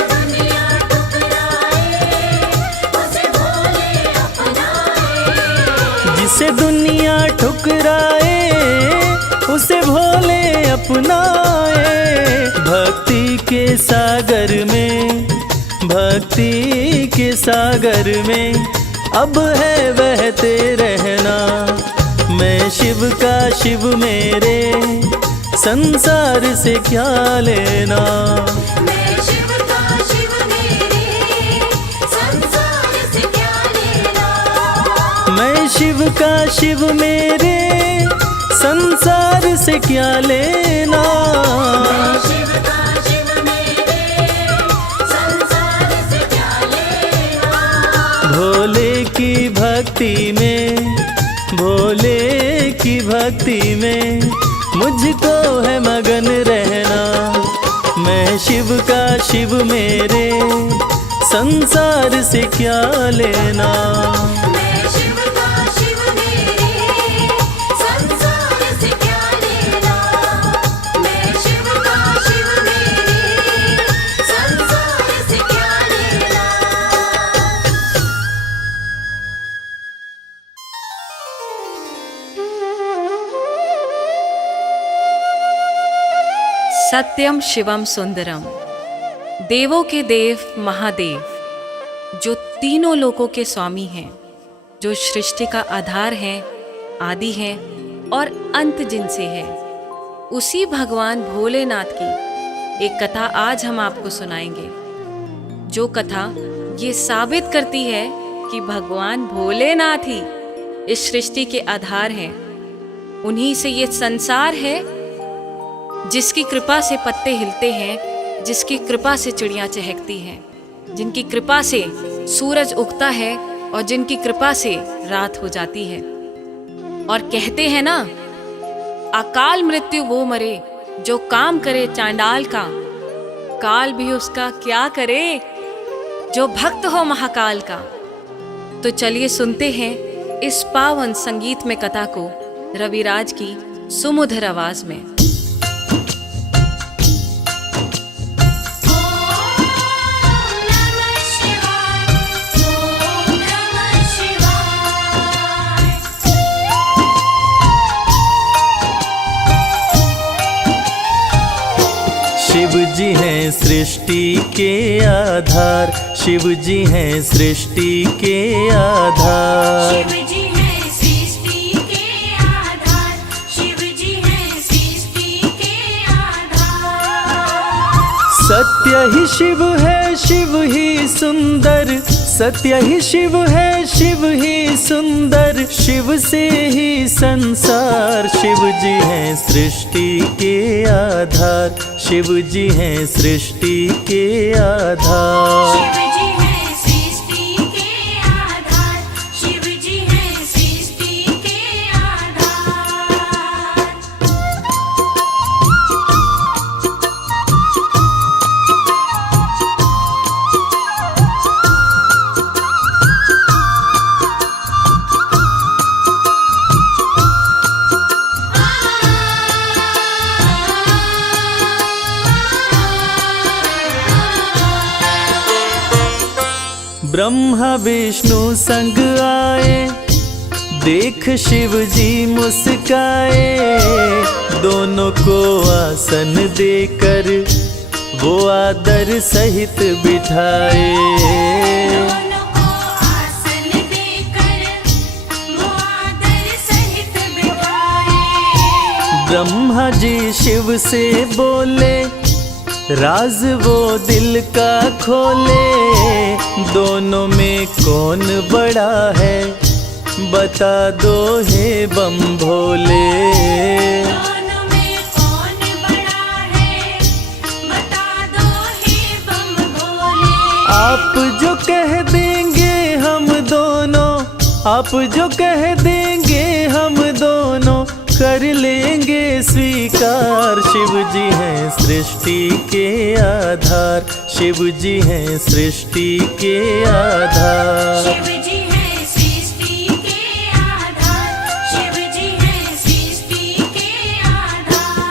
दुनिया ठुकराए उसे भोले अपनाए। जिसे दुनिया ठुकराए उसे भोले अपनाए। भक्ति के सागर में, भक्ति के सागर में अब है बहते रहना। मैं शिव का शिव मेरे, संसार से क्या लेना। मैं शिव का शिव मेरे, संसार से क्या लेना। मैं शिव का शिव मेरे, संसार से क्या लेना। मैं शिव का शिव मेरे, संसार से क्या लेना। भोले की भक्ति में, भोले की भक्ति में मुझको है मगन रहना। मैं शिव का शिव मेरे, संसार से क्या लेना। मैं शिव का शिव मेरे, संसार से क्या लेना। मैं शिव का शिव मेरे, संसार से क्या लेना। सत्यम शिवम सुंदरम, देवों के देव महादेव, जो तीनों लोकों के स्वामी हैं, जो सृष्टि का आधार हैं, आदि हैं और अंत जिनसे है, उसी भगवान भोलेनाथ की एक कथा आज हम आपको सुनाएंगे। जो कथा ये साबित करती है कि भगवान भोलेनाथ ही इस सृष्टि के आधार हैं। उन्हीं से ये संसार है, जिसकी कृपा से पत्ते हिलते हैं, जिसकी कृपा से चिड़ियाँ चहकती हैं, जिनकी कृपा से सूरज उगता है और जिनकी कृपा से रात हो जाती है। और कहते हैं ना, अकाल मृत्यु वो मरे जो काम करे चांडाल का, काल भी उसका क्या करे जो भक्त हो महाकाल का। तो चलिए सुनते हैं इस पावन संगीत में कथा को रविराज की सुमधुर आवाज में। शिव जी हैं सृष्टि के आधार, शिव जी हैं सृष्टि के आधार। शिव जी है सृष्टि के आधार, शिव जी है सृष्टि के आधार। सत्य ही शिव है, शिव ही सुंदर, सत्य ही शिव है, शिव ही सुंदर, शिव से ही संसार। शिव जी हैं सृष्टि के आधार, शिव जी हैं सृष्टि के आधार। शिव जी है सृष्टि के आधार, शिव जी है सृष्टि के आधार। ब्रह्मा विष्णु संग आए, देख शिव जी मुस्काए। दोनों को आसन देकर वो आदर सहित बिठाए। दोनों को आसन देकर ब्रह्मा जी शिव से बोले, राज वो दिल का खोले। दोनों में कौन बड़ा है, बता दो हे बम भोले। दोनों में कौन बड़ा है, बता दो हे बम भोले। आप जो कह देंगे हम दोनों, आप जो कह देंगे हम दोनों, कर लेंगे स्वीकार। शिव जी हैं सृष्टि के आधार, शिव जी हैं सृष्टि के आधार। शिव जी हैं सृष्टि के आधार, शिव जी हैं सृष्टि के आधार।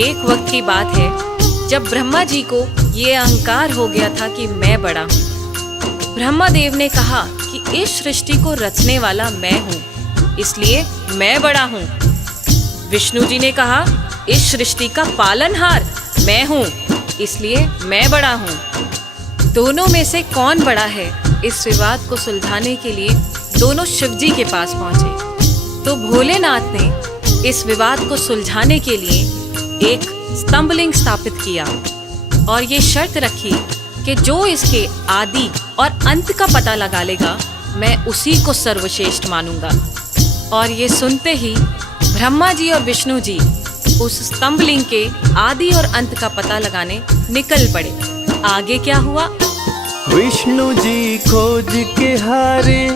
एक वक्त की बात है जब ब्रह्मा जी को ये अहंकार हो गया था कि मैं बड़ा हूँ। ब्रह्मा देव ने कहा कि इस सृष्टि को रचने वाला मैं हूँ, इसलिए मैं बड़ा हूँ। विष्णु जी ने कहा इस सृष्टि का पालनहार मैं हूँ, इसलिए मैं बड़ा हूँ। दोनों में से कौन बड़ा है, इस विवाद को सुलझाने के लिए दोनों शिव जी के पास पहुंचे। तो भोलेनाथ ने इस विवाद को सुलझाने के लिए एक स्तंभलिंग स्थापित किया और ये शर्त रखी कि जो इसके आदि और अंत का पता लगा लेगा, मैं उसी को सर्वश्रेष्ठ मानूंगा। और ये सुनते ही ब्रह्मा जी और विष्णु जी उस स्तंभलिंग के आदि और अंत का पता लगाने निकल पड़े। आगे क्या हुआ? विष्णु जी खोज के हारे,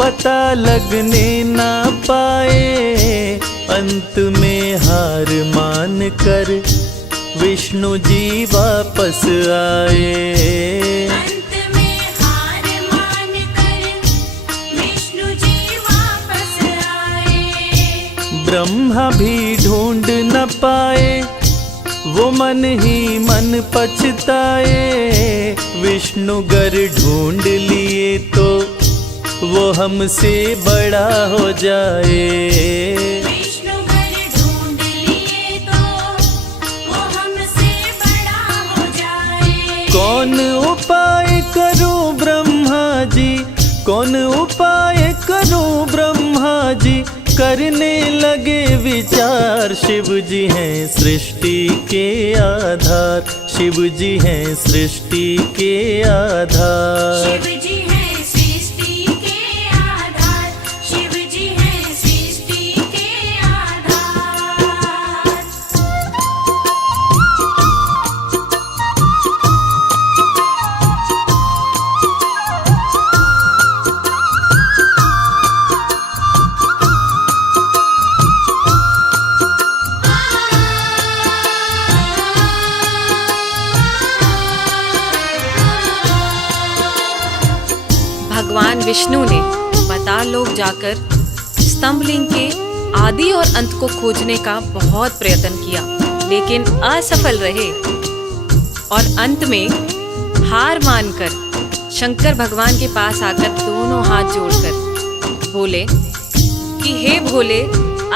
पता लगने ना पाए। अंत में हार मान कर विष्णु जी वापस आए। अंत में हार मान कर विष्णु जी वापस आए। ब्रह्मा भी ढूंढ न पाए, वो मन ही मन पछताए। विष्णु गर ढूंढ लिए तो वो हमसे बड़ा हो जाए। विष्णु घर ढूंढ लिए तो वो हमसे बड़ा हो जाए। कौन उपाय करूं ब्रह्मा जी, कौन उपाय करूं ब्रह्मा जी, करने लगे विचार। शिव जी हैं सृष्टि के आधार, शिव जी हैं सृष्टि के आधार। शिव जी हैं सृष्टि के आधार, शिव जी हैं सृष्टि के आधार। भगवान विष्णु ने पाताल लोक जाकर स्तंभलिंग के आदि और अंत को खोजने का बहुत प्रयत्न किया, लेकिन असफल रहे। और अंत में हार मानकर शंकर भगवान के पास आकर दोनों हाथ जोड़कर बोले कि हे भोले,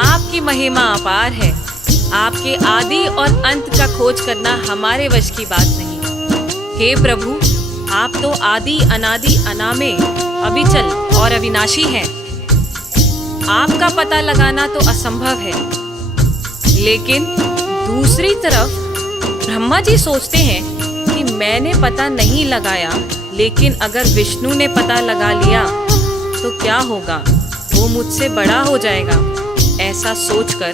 आपकी महिमा अपार है, आपके आदि और अंत का खोज करना हमारे वश की बात नहीं। हे प्रभु, आप तो आदि अनादि अनामे, अविचल और अविनाशी हैं। आपका पता लगाना तो असंभव है। लेकिन दूसरी तरफ ब्रह्मा जी सोचते हैं कि मैंने पता नहीं लगाया, लेकिन अगर विष्णु ने पता लगा लिया तो क्या होगा, वो मुझसे बड़ा हो जाएगा। ऐसा सोचकर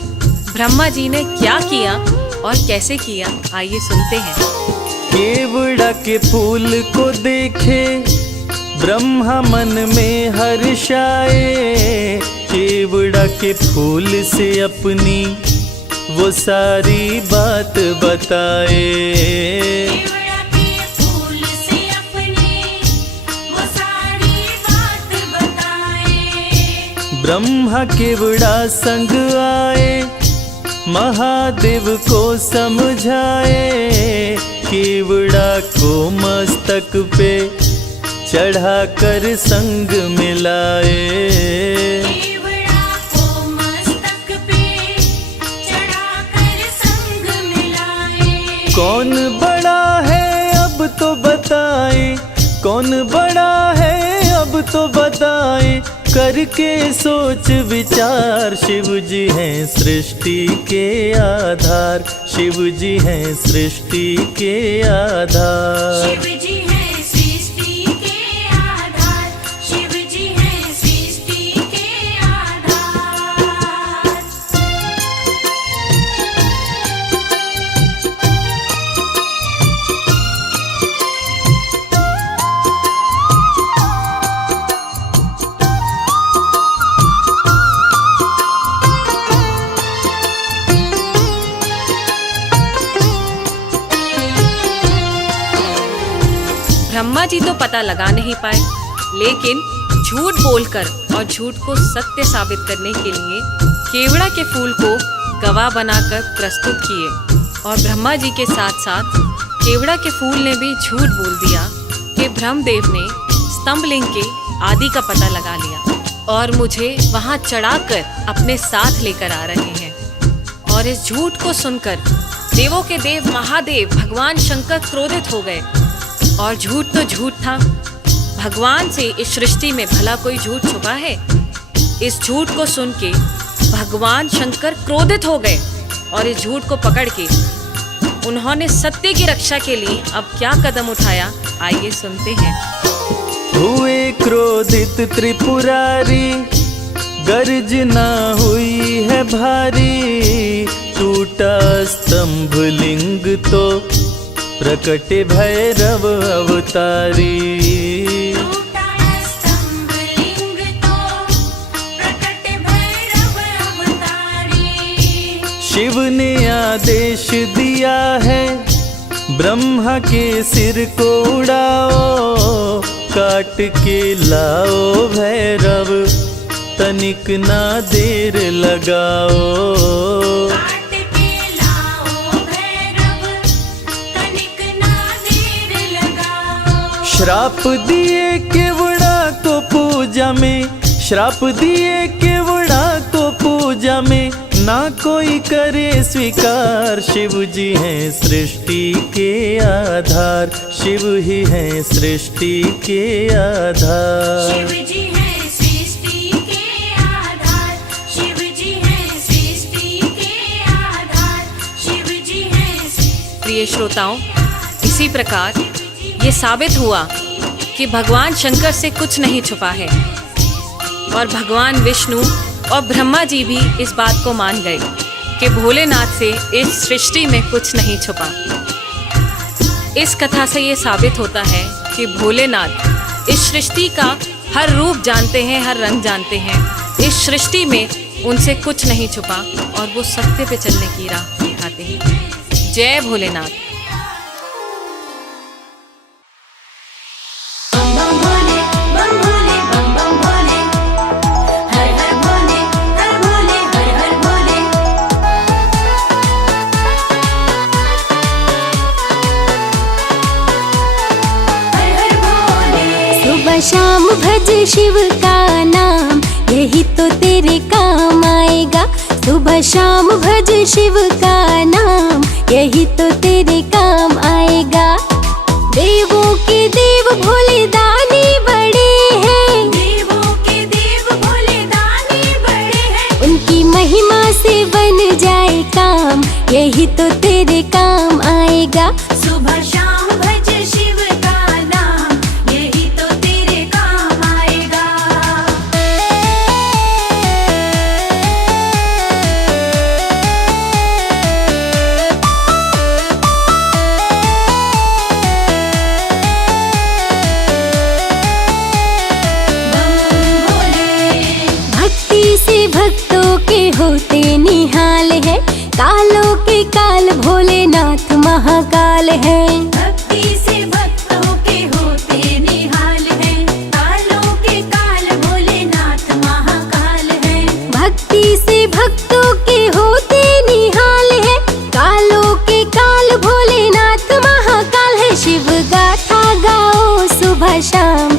ब्रह्मा जी ने क्या किया और कैसे किया, आइए सुनते हैं। केवड़ा के फूल को देखे ब्रह्मा मन में हर्षाए। केवड़ा के फूल से अपनी वो सारी बात बताए। केवड़ा के फूल से अपनी वो सारी बात बताए। ब्रह्मा केवड़ा संग आए, महादेव को समझाए। केवड़ा को मस्तक पे चढ़ा कर संग मिलाए। केवड़ा को मस्तक पे चढ़ाकर संग मिलाए। कौन बड़ा है अब तो बताए, कौन बड़ा है अब तो बताए, करके सोच विचार। शिव जी हैं सृष्टि के आधार, शिव जी हैं सृष्टि के आधार। शिव जी है सृष्टि के आधार, शिव जी है सृष्टि के आधार। ब्रह्मा जी तो पता लगा नहीं पाए, लेकिन झूठ बोलकर और झूठ को सत्य साबित करने के लिए केवड़ा के फूल को गवाह बनाकर प्रस्तुत किए। और ब्रह्मा जी के साथ साथ केवड़ा के फूल ने भी झूठ बोल दिया कि ब्रह्मदेव ने स्तंभलिंग के आदि का पता लगा लिया और मुझे वहां चढ़ाकर अपने साथ लेकर आ रहे हैं। और इस झूठ को सुनकर देवों के देव महादेव भगवान शंकर क्रोधित हो गए। और झूठ तो झूठ था, भगवान से इस सृष्टि में भला कोई झूठ छुपा है? इस झूठ को सुन के भगवान शंकर क्रोधित हो गए और इस झूठ को पकड़ के उन्होंने सत्य की रक्षा के लिए अब क्या कदम उठाया, आइए सुनते हैं। हुए क्रोधित त्रिपुरारी, गर्जना हुई है भारी, टूटा स्तंभ लिंग तो प्रकटे भैरव अवतारी। टूटा स्तंभ लिंग तो प्रकटे भैरव अवतारी। शिव ने आदेश दिया है ब्रह्मा के सिर को उड़ाओ, काट के लाओ भैरव तनिक ना देर लगाओ। काट के लाओ भैरव तनिक ना देर लगाओ। श्राप दिए केवड़ा को पूजा में, श्राप दिए केवड़ा को पूजा में, ना कोई करे स्वीकार। शिव जी हैं सृष्टि के आधार, शिव ही हैं सृष्टि के आधार। शिव जी है सृष्टि के आधार, शिव जी है सृष्टि के आधार, शिव जी है। प्रिय श्रोताओं, इसी प्रकार ये साबित हुआ कि भगवान शंकर से कुछ नहीं छुपा है और भगवान विष्णु और ब्रह्मा जी भी इस बात को मान गए कि भोलेनाथ से इस सृष्टि में कुछ नहीं छुपा। इस कथा से ये साबित होता है कि भोलेनाथ इस सृष्टि का हर रूप जानते हैं, हर रंग जानते हैं। इस सृष्टि में उनसे कुछ नहीं छुपा और वो सत्य पे चलने की राह दिखाते हैं। जय भोलेनाथ। बम भोले बम बम भोले, हर हर भोले, हर भोले, हर हर भोले। हर हर भोले। सुबह शाम भज शिव का नाम, यही तो तेरे काम आएगा। सुबह शाम भज शिव का नाम, यही तो तेरे काम आएगा। देवों के देव भोले दानी बड़े हैं, देवों के देव भोले दानी बड़े हैं। उनकी महिमा से बन जाए काम, यही तो तेरे काम आएगा। सुबह शाम भज शिव का नाम, यही तो तेरे काम आएगा। बम भोले। भक्ति से भक्तों के होते निहाल है, कालों के काल भोलेनाथ महाकाल है। भक्ति से भक्तों के होते निहाल है, कालों के काल भोलेनाथ महाकाल है। भक्ति से भक्तों के होते निहाल है, कालों के काल भोलेनाथ महाकाल है। शिव गाथा गाओ सुबह शाम,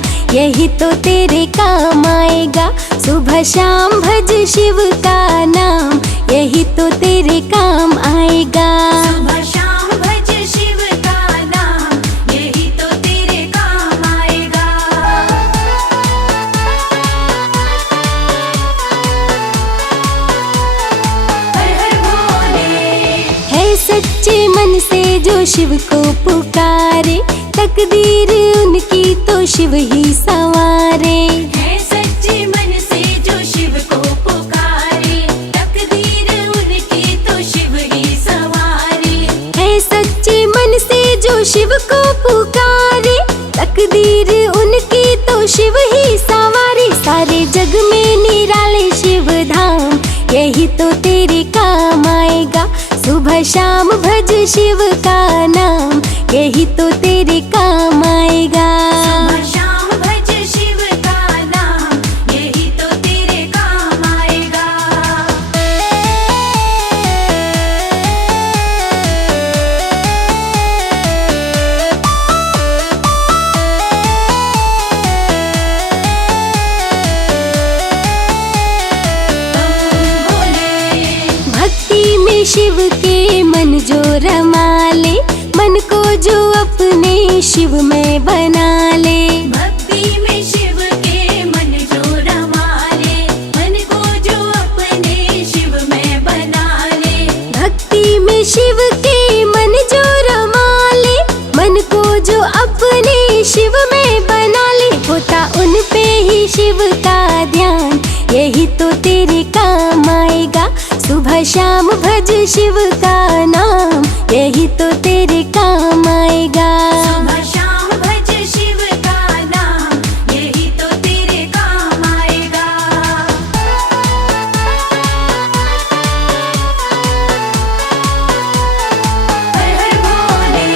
सुबह शाम भज शिव का नाम, यही तो तेरे काम आएगा। सुबह शाम भज शिव का नाम, यही तो तेरे काम आएगा। हर हर भोले। है सच्चे मन से जो शिव को पुकारे, तकदीर उनकी तो शिव ही संवारे। है सच्चे मन से जो शिव को पुकारे, तकदीर उनकी तो शिव ही संवारे। है सच्चे मन से जो शिव को पुकारे, तकदीर उनकी तो शिव ही संवारे। सारे जग में निराले शिव धाम, यही तो तेरे काम आएगा। सुबह शाम भज शिव का नाम, यही तो तेरे काम आएगा। सुबह शाम भज शिव का नाम, यही तो तेरे काम आएगा। भक्ति में शिव के मन जो रमा ले, मन को जो अपने शिव में बना ले। भक्ति में शिव के मन जो रमा ले, मन को जो अपने शिव में बना ले। भक्ति में शिव के मन जो रमा ले, मन को जो अपने शिव में बना ले। होता उन पे ही शिव का ध्यान, यही तो तेरे काम आएगा। सुबह शाम भज शिव का नाम, यही तो तेरे काम आएगा। सुबह शाम भज शिव का नाम, यही तो तेरे काम आएगा। हर हर भोले।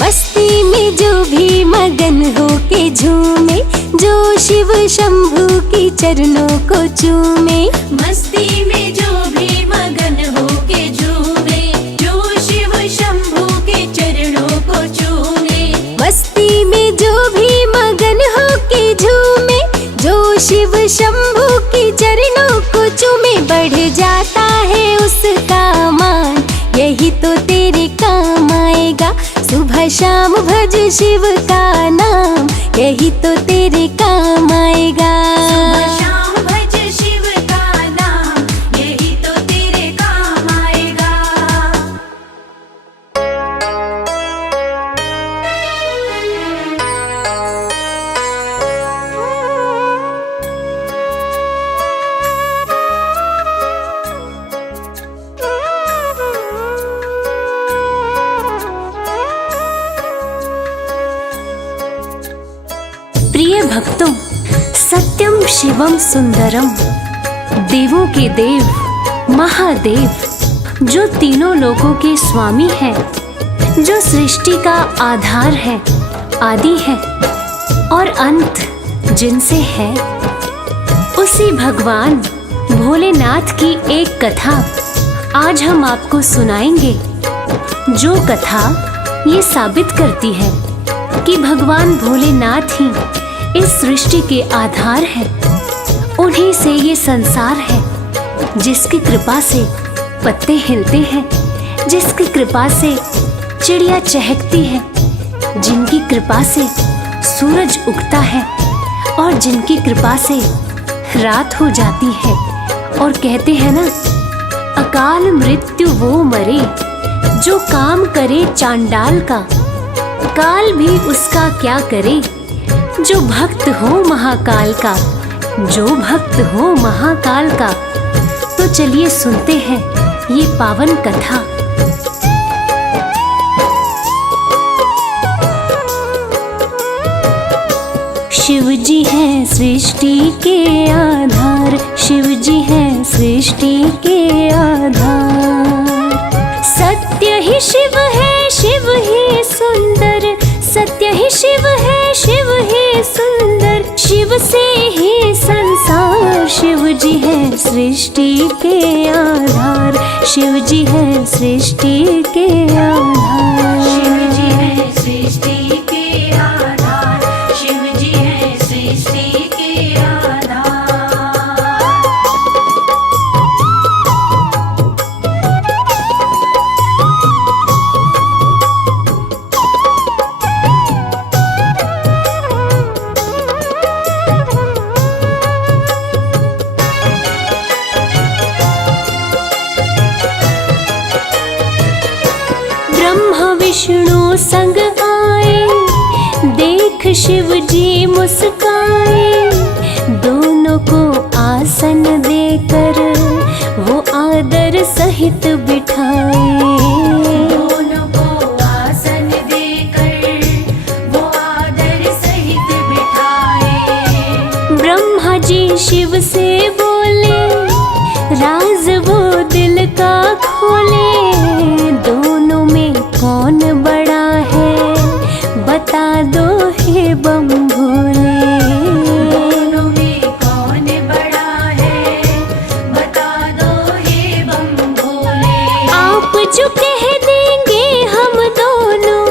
मस्ती में जो भी मगन हो के झूमे, जो शिव शंभू की चरणों को चूमे। मस्ती में जो भी मगन हो के झूमे, जो शिव शंभू के चरणों को चूमे। मस्ती में जो भी मगन हो के झूमे, जो शिव शंभू की चरणों को चूमे। बढ़ जाता है उसका मान, यही तो तेरे काम आएगा। सुबह शाम भज शिव का नाम, यही तो तेरे काम आएगा। सुबह शाम भज शिव का नाम, यही तो तेरे काम आएगा। प्रिय भक्तों, सत्यम शिवम सुंदरम, देवों के देव महादेव, जो तीनों लोकों के स्वामी हैं, जो सृष्टि का आधार है, आदि है और अंत जिनसे है, उसी भगवान भोलेनाथ की एक कथा आज हम आपको सुनाएंगे, जो कथा ये साबित करती है कि भगवान भोलेनाथ ही इस सृष्टि के आधार है। उन्हीं से ये संसार है, जिसकी कृपा से पत्ते हिलते हैं, जिसकी कृपा से चिड़िया चहकती है, जिनकी कृपा से सूरज उगता है और जिनकी कृपा से रात हो जाती है। और कहते हैं ना, अकाल मृत्यु वो मरे जो काम करे चांडाल का, काल भी उसका क्या करे जो भक्त हो महाकाल का, जो भक्त हो महाकाल का। तो चलिए सुनते हैं ये पावन कथा। शिव जी हैं सृष्टि के आधार, शिव जी हैं सृष्टि के आधार। सत्य ही शिव है, शिव ही सुंदर, सत्य ही शिव है, शिव ही सुंदर। शिव से ही संसार, शिव जी है सृष्टि के आधार, शिव जी है सृष्टि के आधार। शिव जी है सृष्टि के आधार, शिव जी है सृष्टि के आधार। विष्णु संग आए, देख शिव जी मुस्काए, दोनों को आसन देकर वो आदर सहित बिठाए। दोनों को आसन देकर वो आदर सहित बिठाए। ब्रह्मा जी शिव से बोले, राज वो दिल का खोले, दोनों में कौन बड़ा है बता दो हे बम भोले। दोनों में कौन बड़ा है बता दो हे बम भोले। आप जो कह देंगे हम दोनों,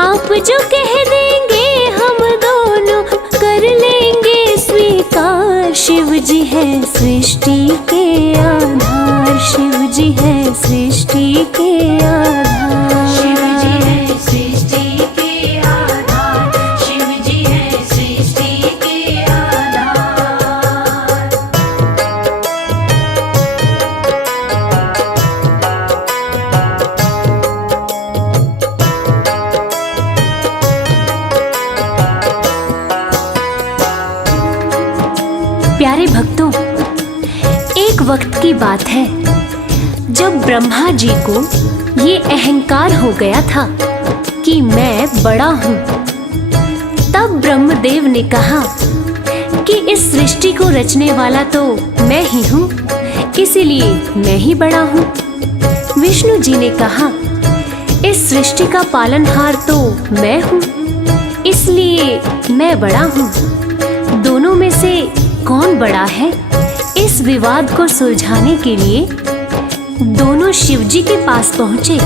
आप जो कह देंगे हम दोनों कर लेंगे स्वीकार। शिव जी है सृष्टि के आधार, शिव जी है सृष्टि के आधार। शिव जी है सृष्टि के आधार, शिव जी है सृष्टि के आधार। प्यारे भक्तों, एक वक्त की बात है जब ब्रह्मा जी को ये अहंकार हो गया था कि मैं बड़ा हूँ। तब ब्रह्मदेव ने कहा कि इस सृष्टि को रचने वाला तो मैं ही हूँ, इसीलिए मैं ही बड़ा हूँ। विष्णु जी ने कहा इस सृष्टि का पालनहार तो मैं हूँ, इसलिए मैं बड़ा हूँ। दोनों में से कौन बड़ा है, इस विवाद को सुलझाने के लिए दोनों शिवजी के पास पहुंचे।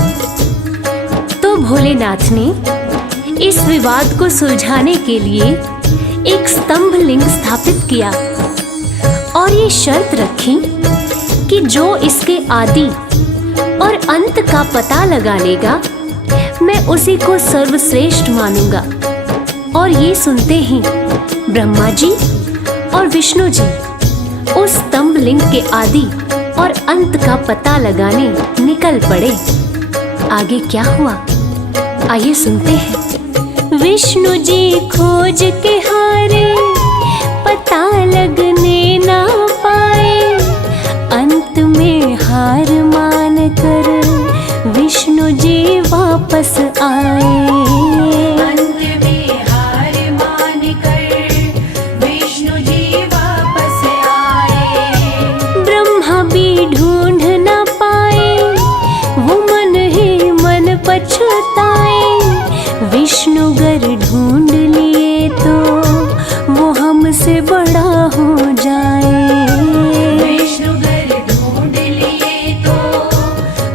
तो भोलेनाथ ने इस विवाद को सुलझाने के लिए एक स्तंभ लिंग स्थापित किया और ये शर्त रखी कि जो इसके आदि और अंत का पता लगा लेगा, मैं उसी को सर्वश्रेष्ठ मानूंगा। और ये सुनते ही ब्रह्मा जी और विष्णु जी उस स्तंभ लिंग के आदि और अंत का पता लगाने निकल पड़े। आगे क्या हुआ, आइए सुनते हैं। विष्णु जी खोज के हारे, पता लगने ना पाए, अंत में हार मान कर विष्णु जी वापस आए। अंत में हार मान कर विष्णु जी वापस आए। ब्रह्मा भी ढूंढ ना पाए, वो मन ही मन पछताए, विष्णु गर ढूंढ लिए तो वो हमसे बड़ा हो जाए। विष्णु गर ढूंढ लिए तो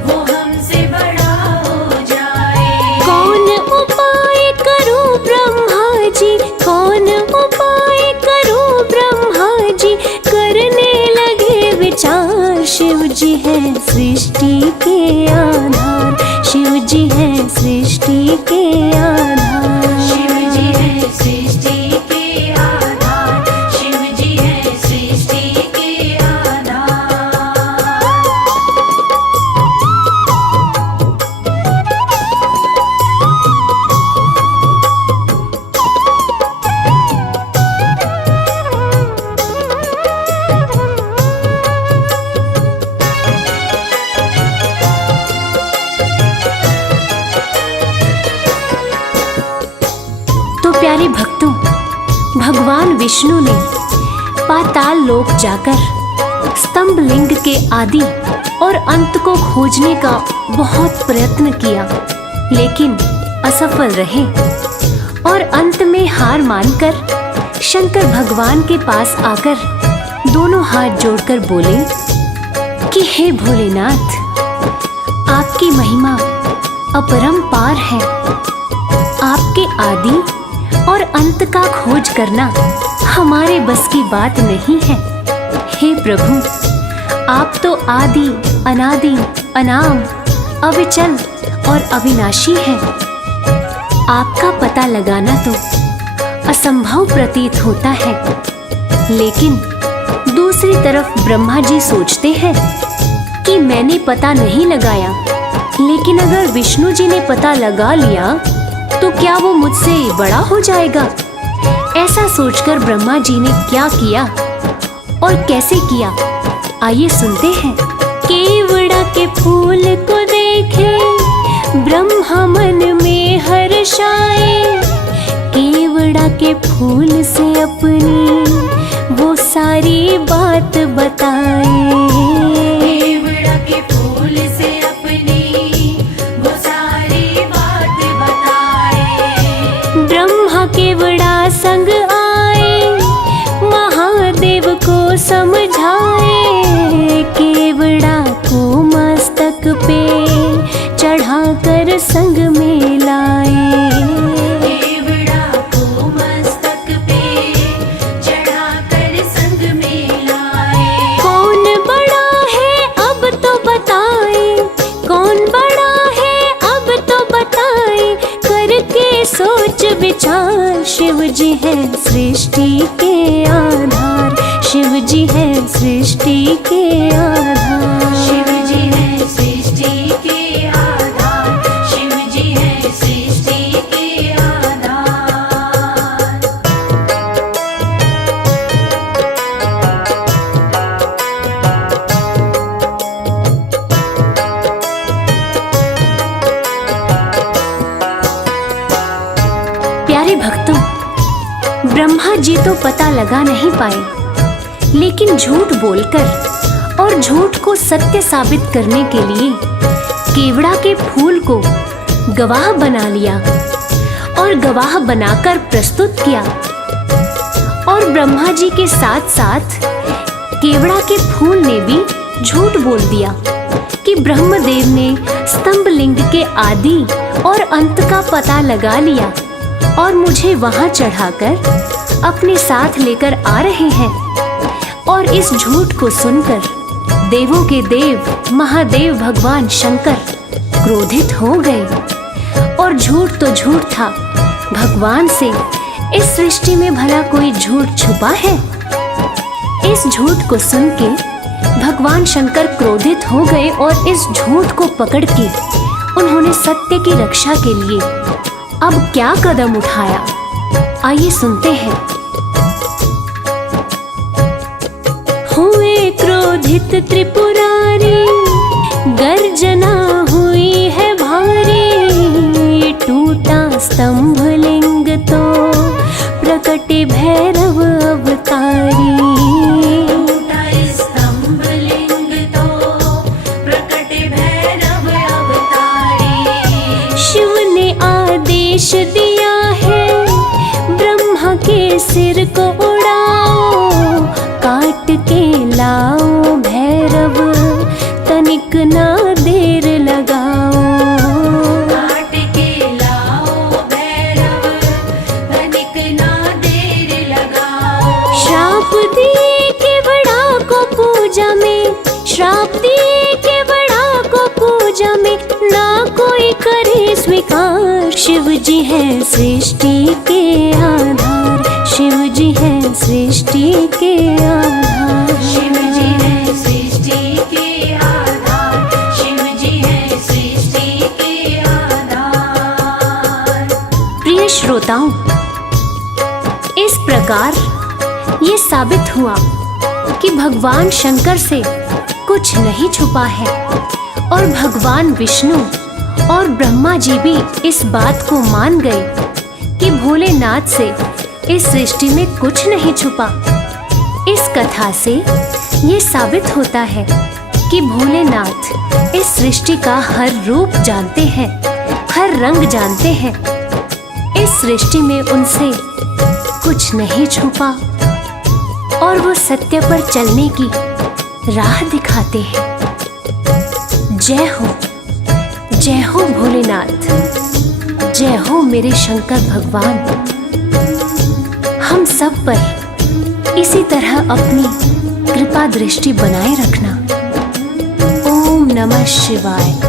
वो हमसे बड़ा हो जाए। कौन उपाय करूं ब्रह्मा जी, कौन उपाय करूं ब्रह्मा जी, करने लगे विचार। शिव जी है सृष्टि के आधार, शिव जी है सृष्टि के आधार। शिव जी है सृष्टि के आधार, शिव जी है सृष्टि के आधार। तो प्यारे भक्तों, भगवान विष्णु ने पाताल लोक जाकर स्तंभ लिंग के आदि और अंत को खोजने का बहुत प्रयत्न किया, लेकिन असफल रहे और अंत में हार मानकर शंकर भगवान के पास आकर दोनों हाथ जोड़कर बोले कि हे भोलेनाथ, आपकी महिमा अपरंपार है। आपके आदि और अंत का खोज करना हमारे बस की बात नहीं है। हे प्रभु, आप तो आदि अनादि अनाम अविचल और अविनाशी हैं। आपका पता लगाना तो असंभव प्रतीत होता है, लेकिन दूसरी तरफ ब्रह्मा जी सोचते हैं कि मैंने पता नहीं लगाया लेकिन अगर विष्णु जी ने पता लगा लिया तो क्या वो मुझसे बड़ा हो जाएगा? ऐसा सोचकर ब्रह्मा जी ने क्या किया और कैसे किया, आइए सुनते हैं। केवड़ा के फूल को देखे ब्रह्मा मन में हर्षाए, केवड़ा के फूल से अपनी वो सारी बात बताए। केवड़ा के फूल से अपनी वो सारी बात बताए। ब्रह्मा केवड़ा संग आए, महादेव को समझाए, केवड़ा को मस्तक पे चढ़ाकर संग में लाए। केवड़ा को मस्तक पे चढ़ाकर संग में लाए। कौन बड़ा है अब तो बताए, कौन बड़ा है अब तो बताए, करके सोच विचार। शिव जी है सृष्टि के आधार, शिव जी है सृष्टि के आधार। शिव जी है सृष्टि के आधार, शिव जी है सृष्टि के आधार। प्यारे भक्तों, ब्रह्मा जी तो पता लगा नहीं पाए, लेकिन झूठ बोलकर और झूठ को सत्य साबित करने के लिए केवड़ा के फूल को गवाह बना लिया और गवाह बनाकर प्रस्तुत किया। और ब्रह्मा जी के साथ साथ केवड़ा के फूल ने भी झूठ बोल दिया कि ब्रह्मदेव ने स्तंभ लिंग के आदि और अंत का पता लगा लिया और मुझे वहां चढ़ाकर अपने साथ लेकर आ रहे हैं। और इस झूठ को सुनकर देवों के देव महादेव भगवान शंकर क्रोधित हो गए। और झूठ तो झूठ था, भगवान से इस सृष्टि में भला कोई झूठ छुपा है? इस झूठ को सुन के भगवान शंकर क्रोधित हो गए और इस झूठ को पकड़ के उन्होंने सत्य की रक्षा के लिए अब क्या कदम उठाया, आइए सुनते हैं। हुए क्रोधित त्रिपुरारी, गर्जना हुई है भारी, टूटा स्तंभ लिंग तो प्रकटे भैरव अवतारी। टूटा स्तंभ लिंग तो प्रकटे भैरव अवतारी। शिव ने आदेश दिया है ब्रह्मा के सिर को उड़ाओ, काट के लाओ भैरव तनिक ना देर लगाओ। काट के लाओ भैरव तनिक ना देर लगाओ। श्राप दिए केवड़ा को पूजा में, श्राप दिए केवड़ा को पूजा में, ना कोई करे स्वीकार। शिव जी है सृष्टि के आधार, शिव जी है सृष्टि के आधार। शिव जी है सृष्टि के आधार, शिव जी है सृष्टि के आधार। प्रिय श्रोताओं, इस प्रकार ये साबित हुआ कि भगवान शंकर से कुछ नहीं छुपा है और भगवान विष्णु और ब्रह्मा जी भी इस बात को मान गए कि भोलेनाथ से इस सृष्टि में कुछ नहीं छुपा। इस कथा से ये साबित होता है कि भोलेनाथ इस सृष्टि का हर रूप जानते हैं, हर रंग जानते हैं। इस सृष्टि में उनसे कुछ नहीं छुपा और वो सत्य पर चलने की राह दिखाते हैं। जय हो भोलेनाथ, जय हो मेरे शंकर भगवान। हम सब पर इसी तरह अपनी कृपा दृष्टि बनाए रखना। ओम नमः शिवाय।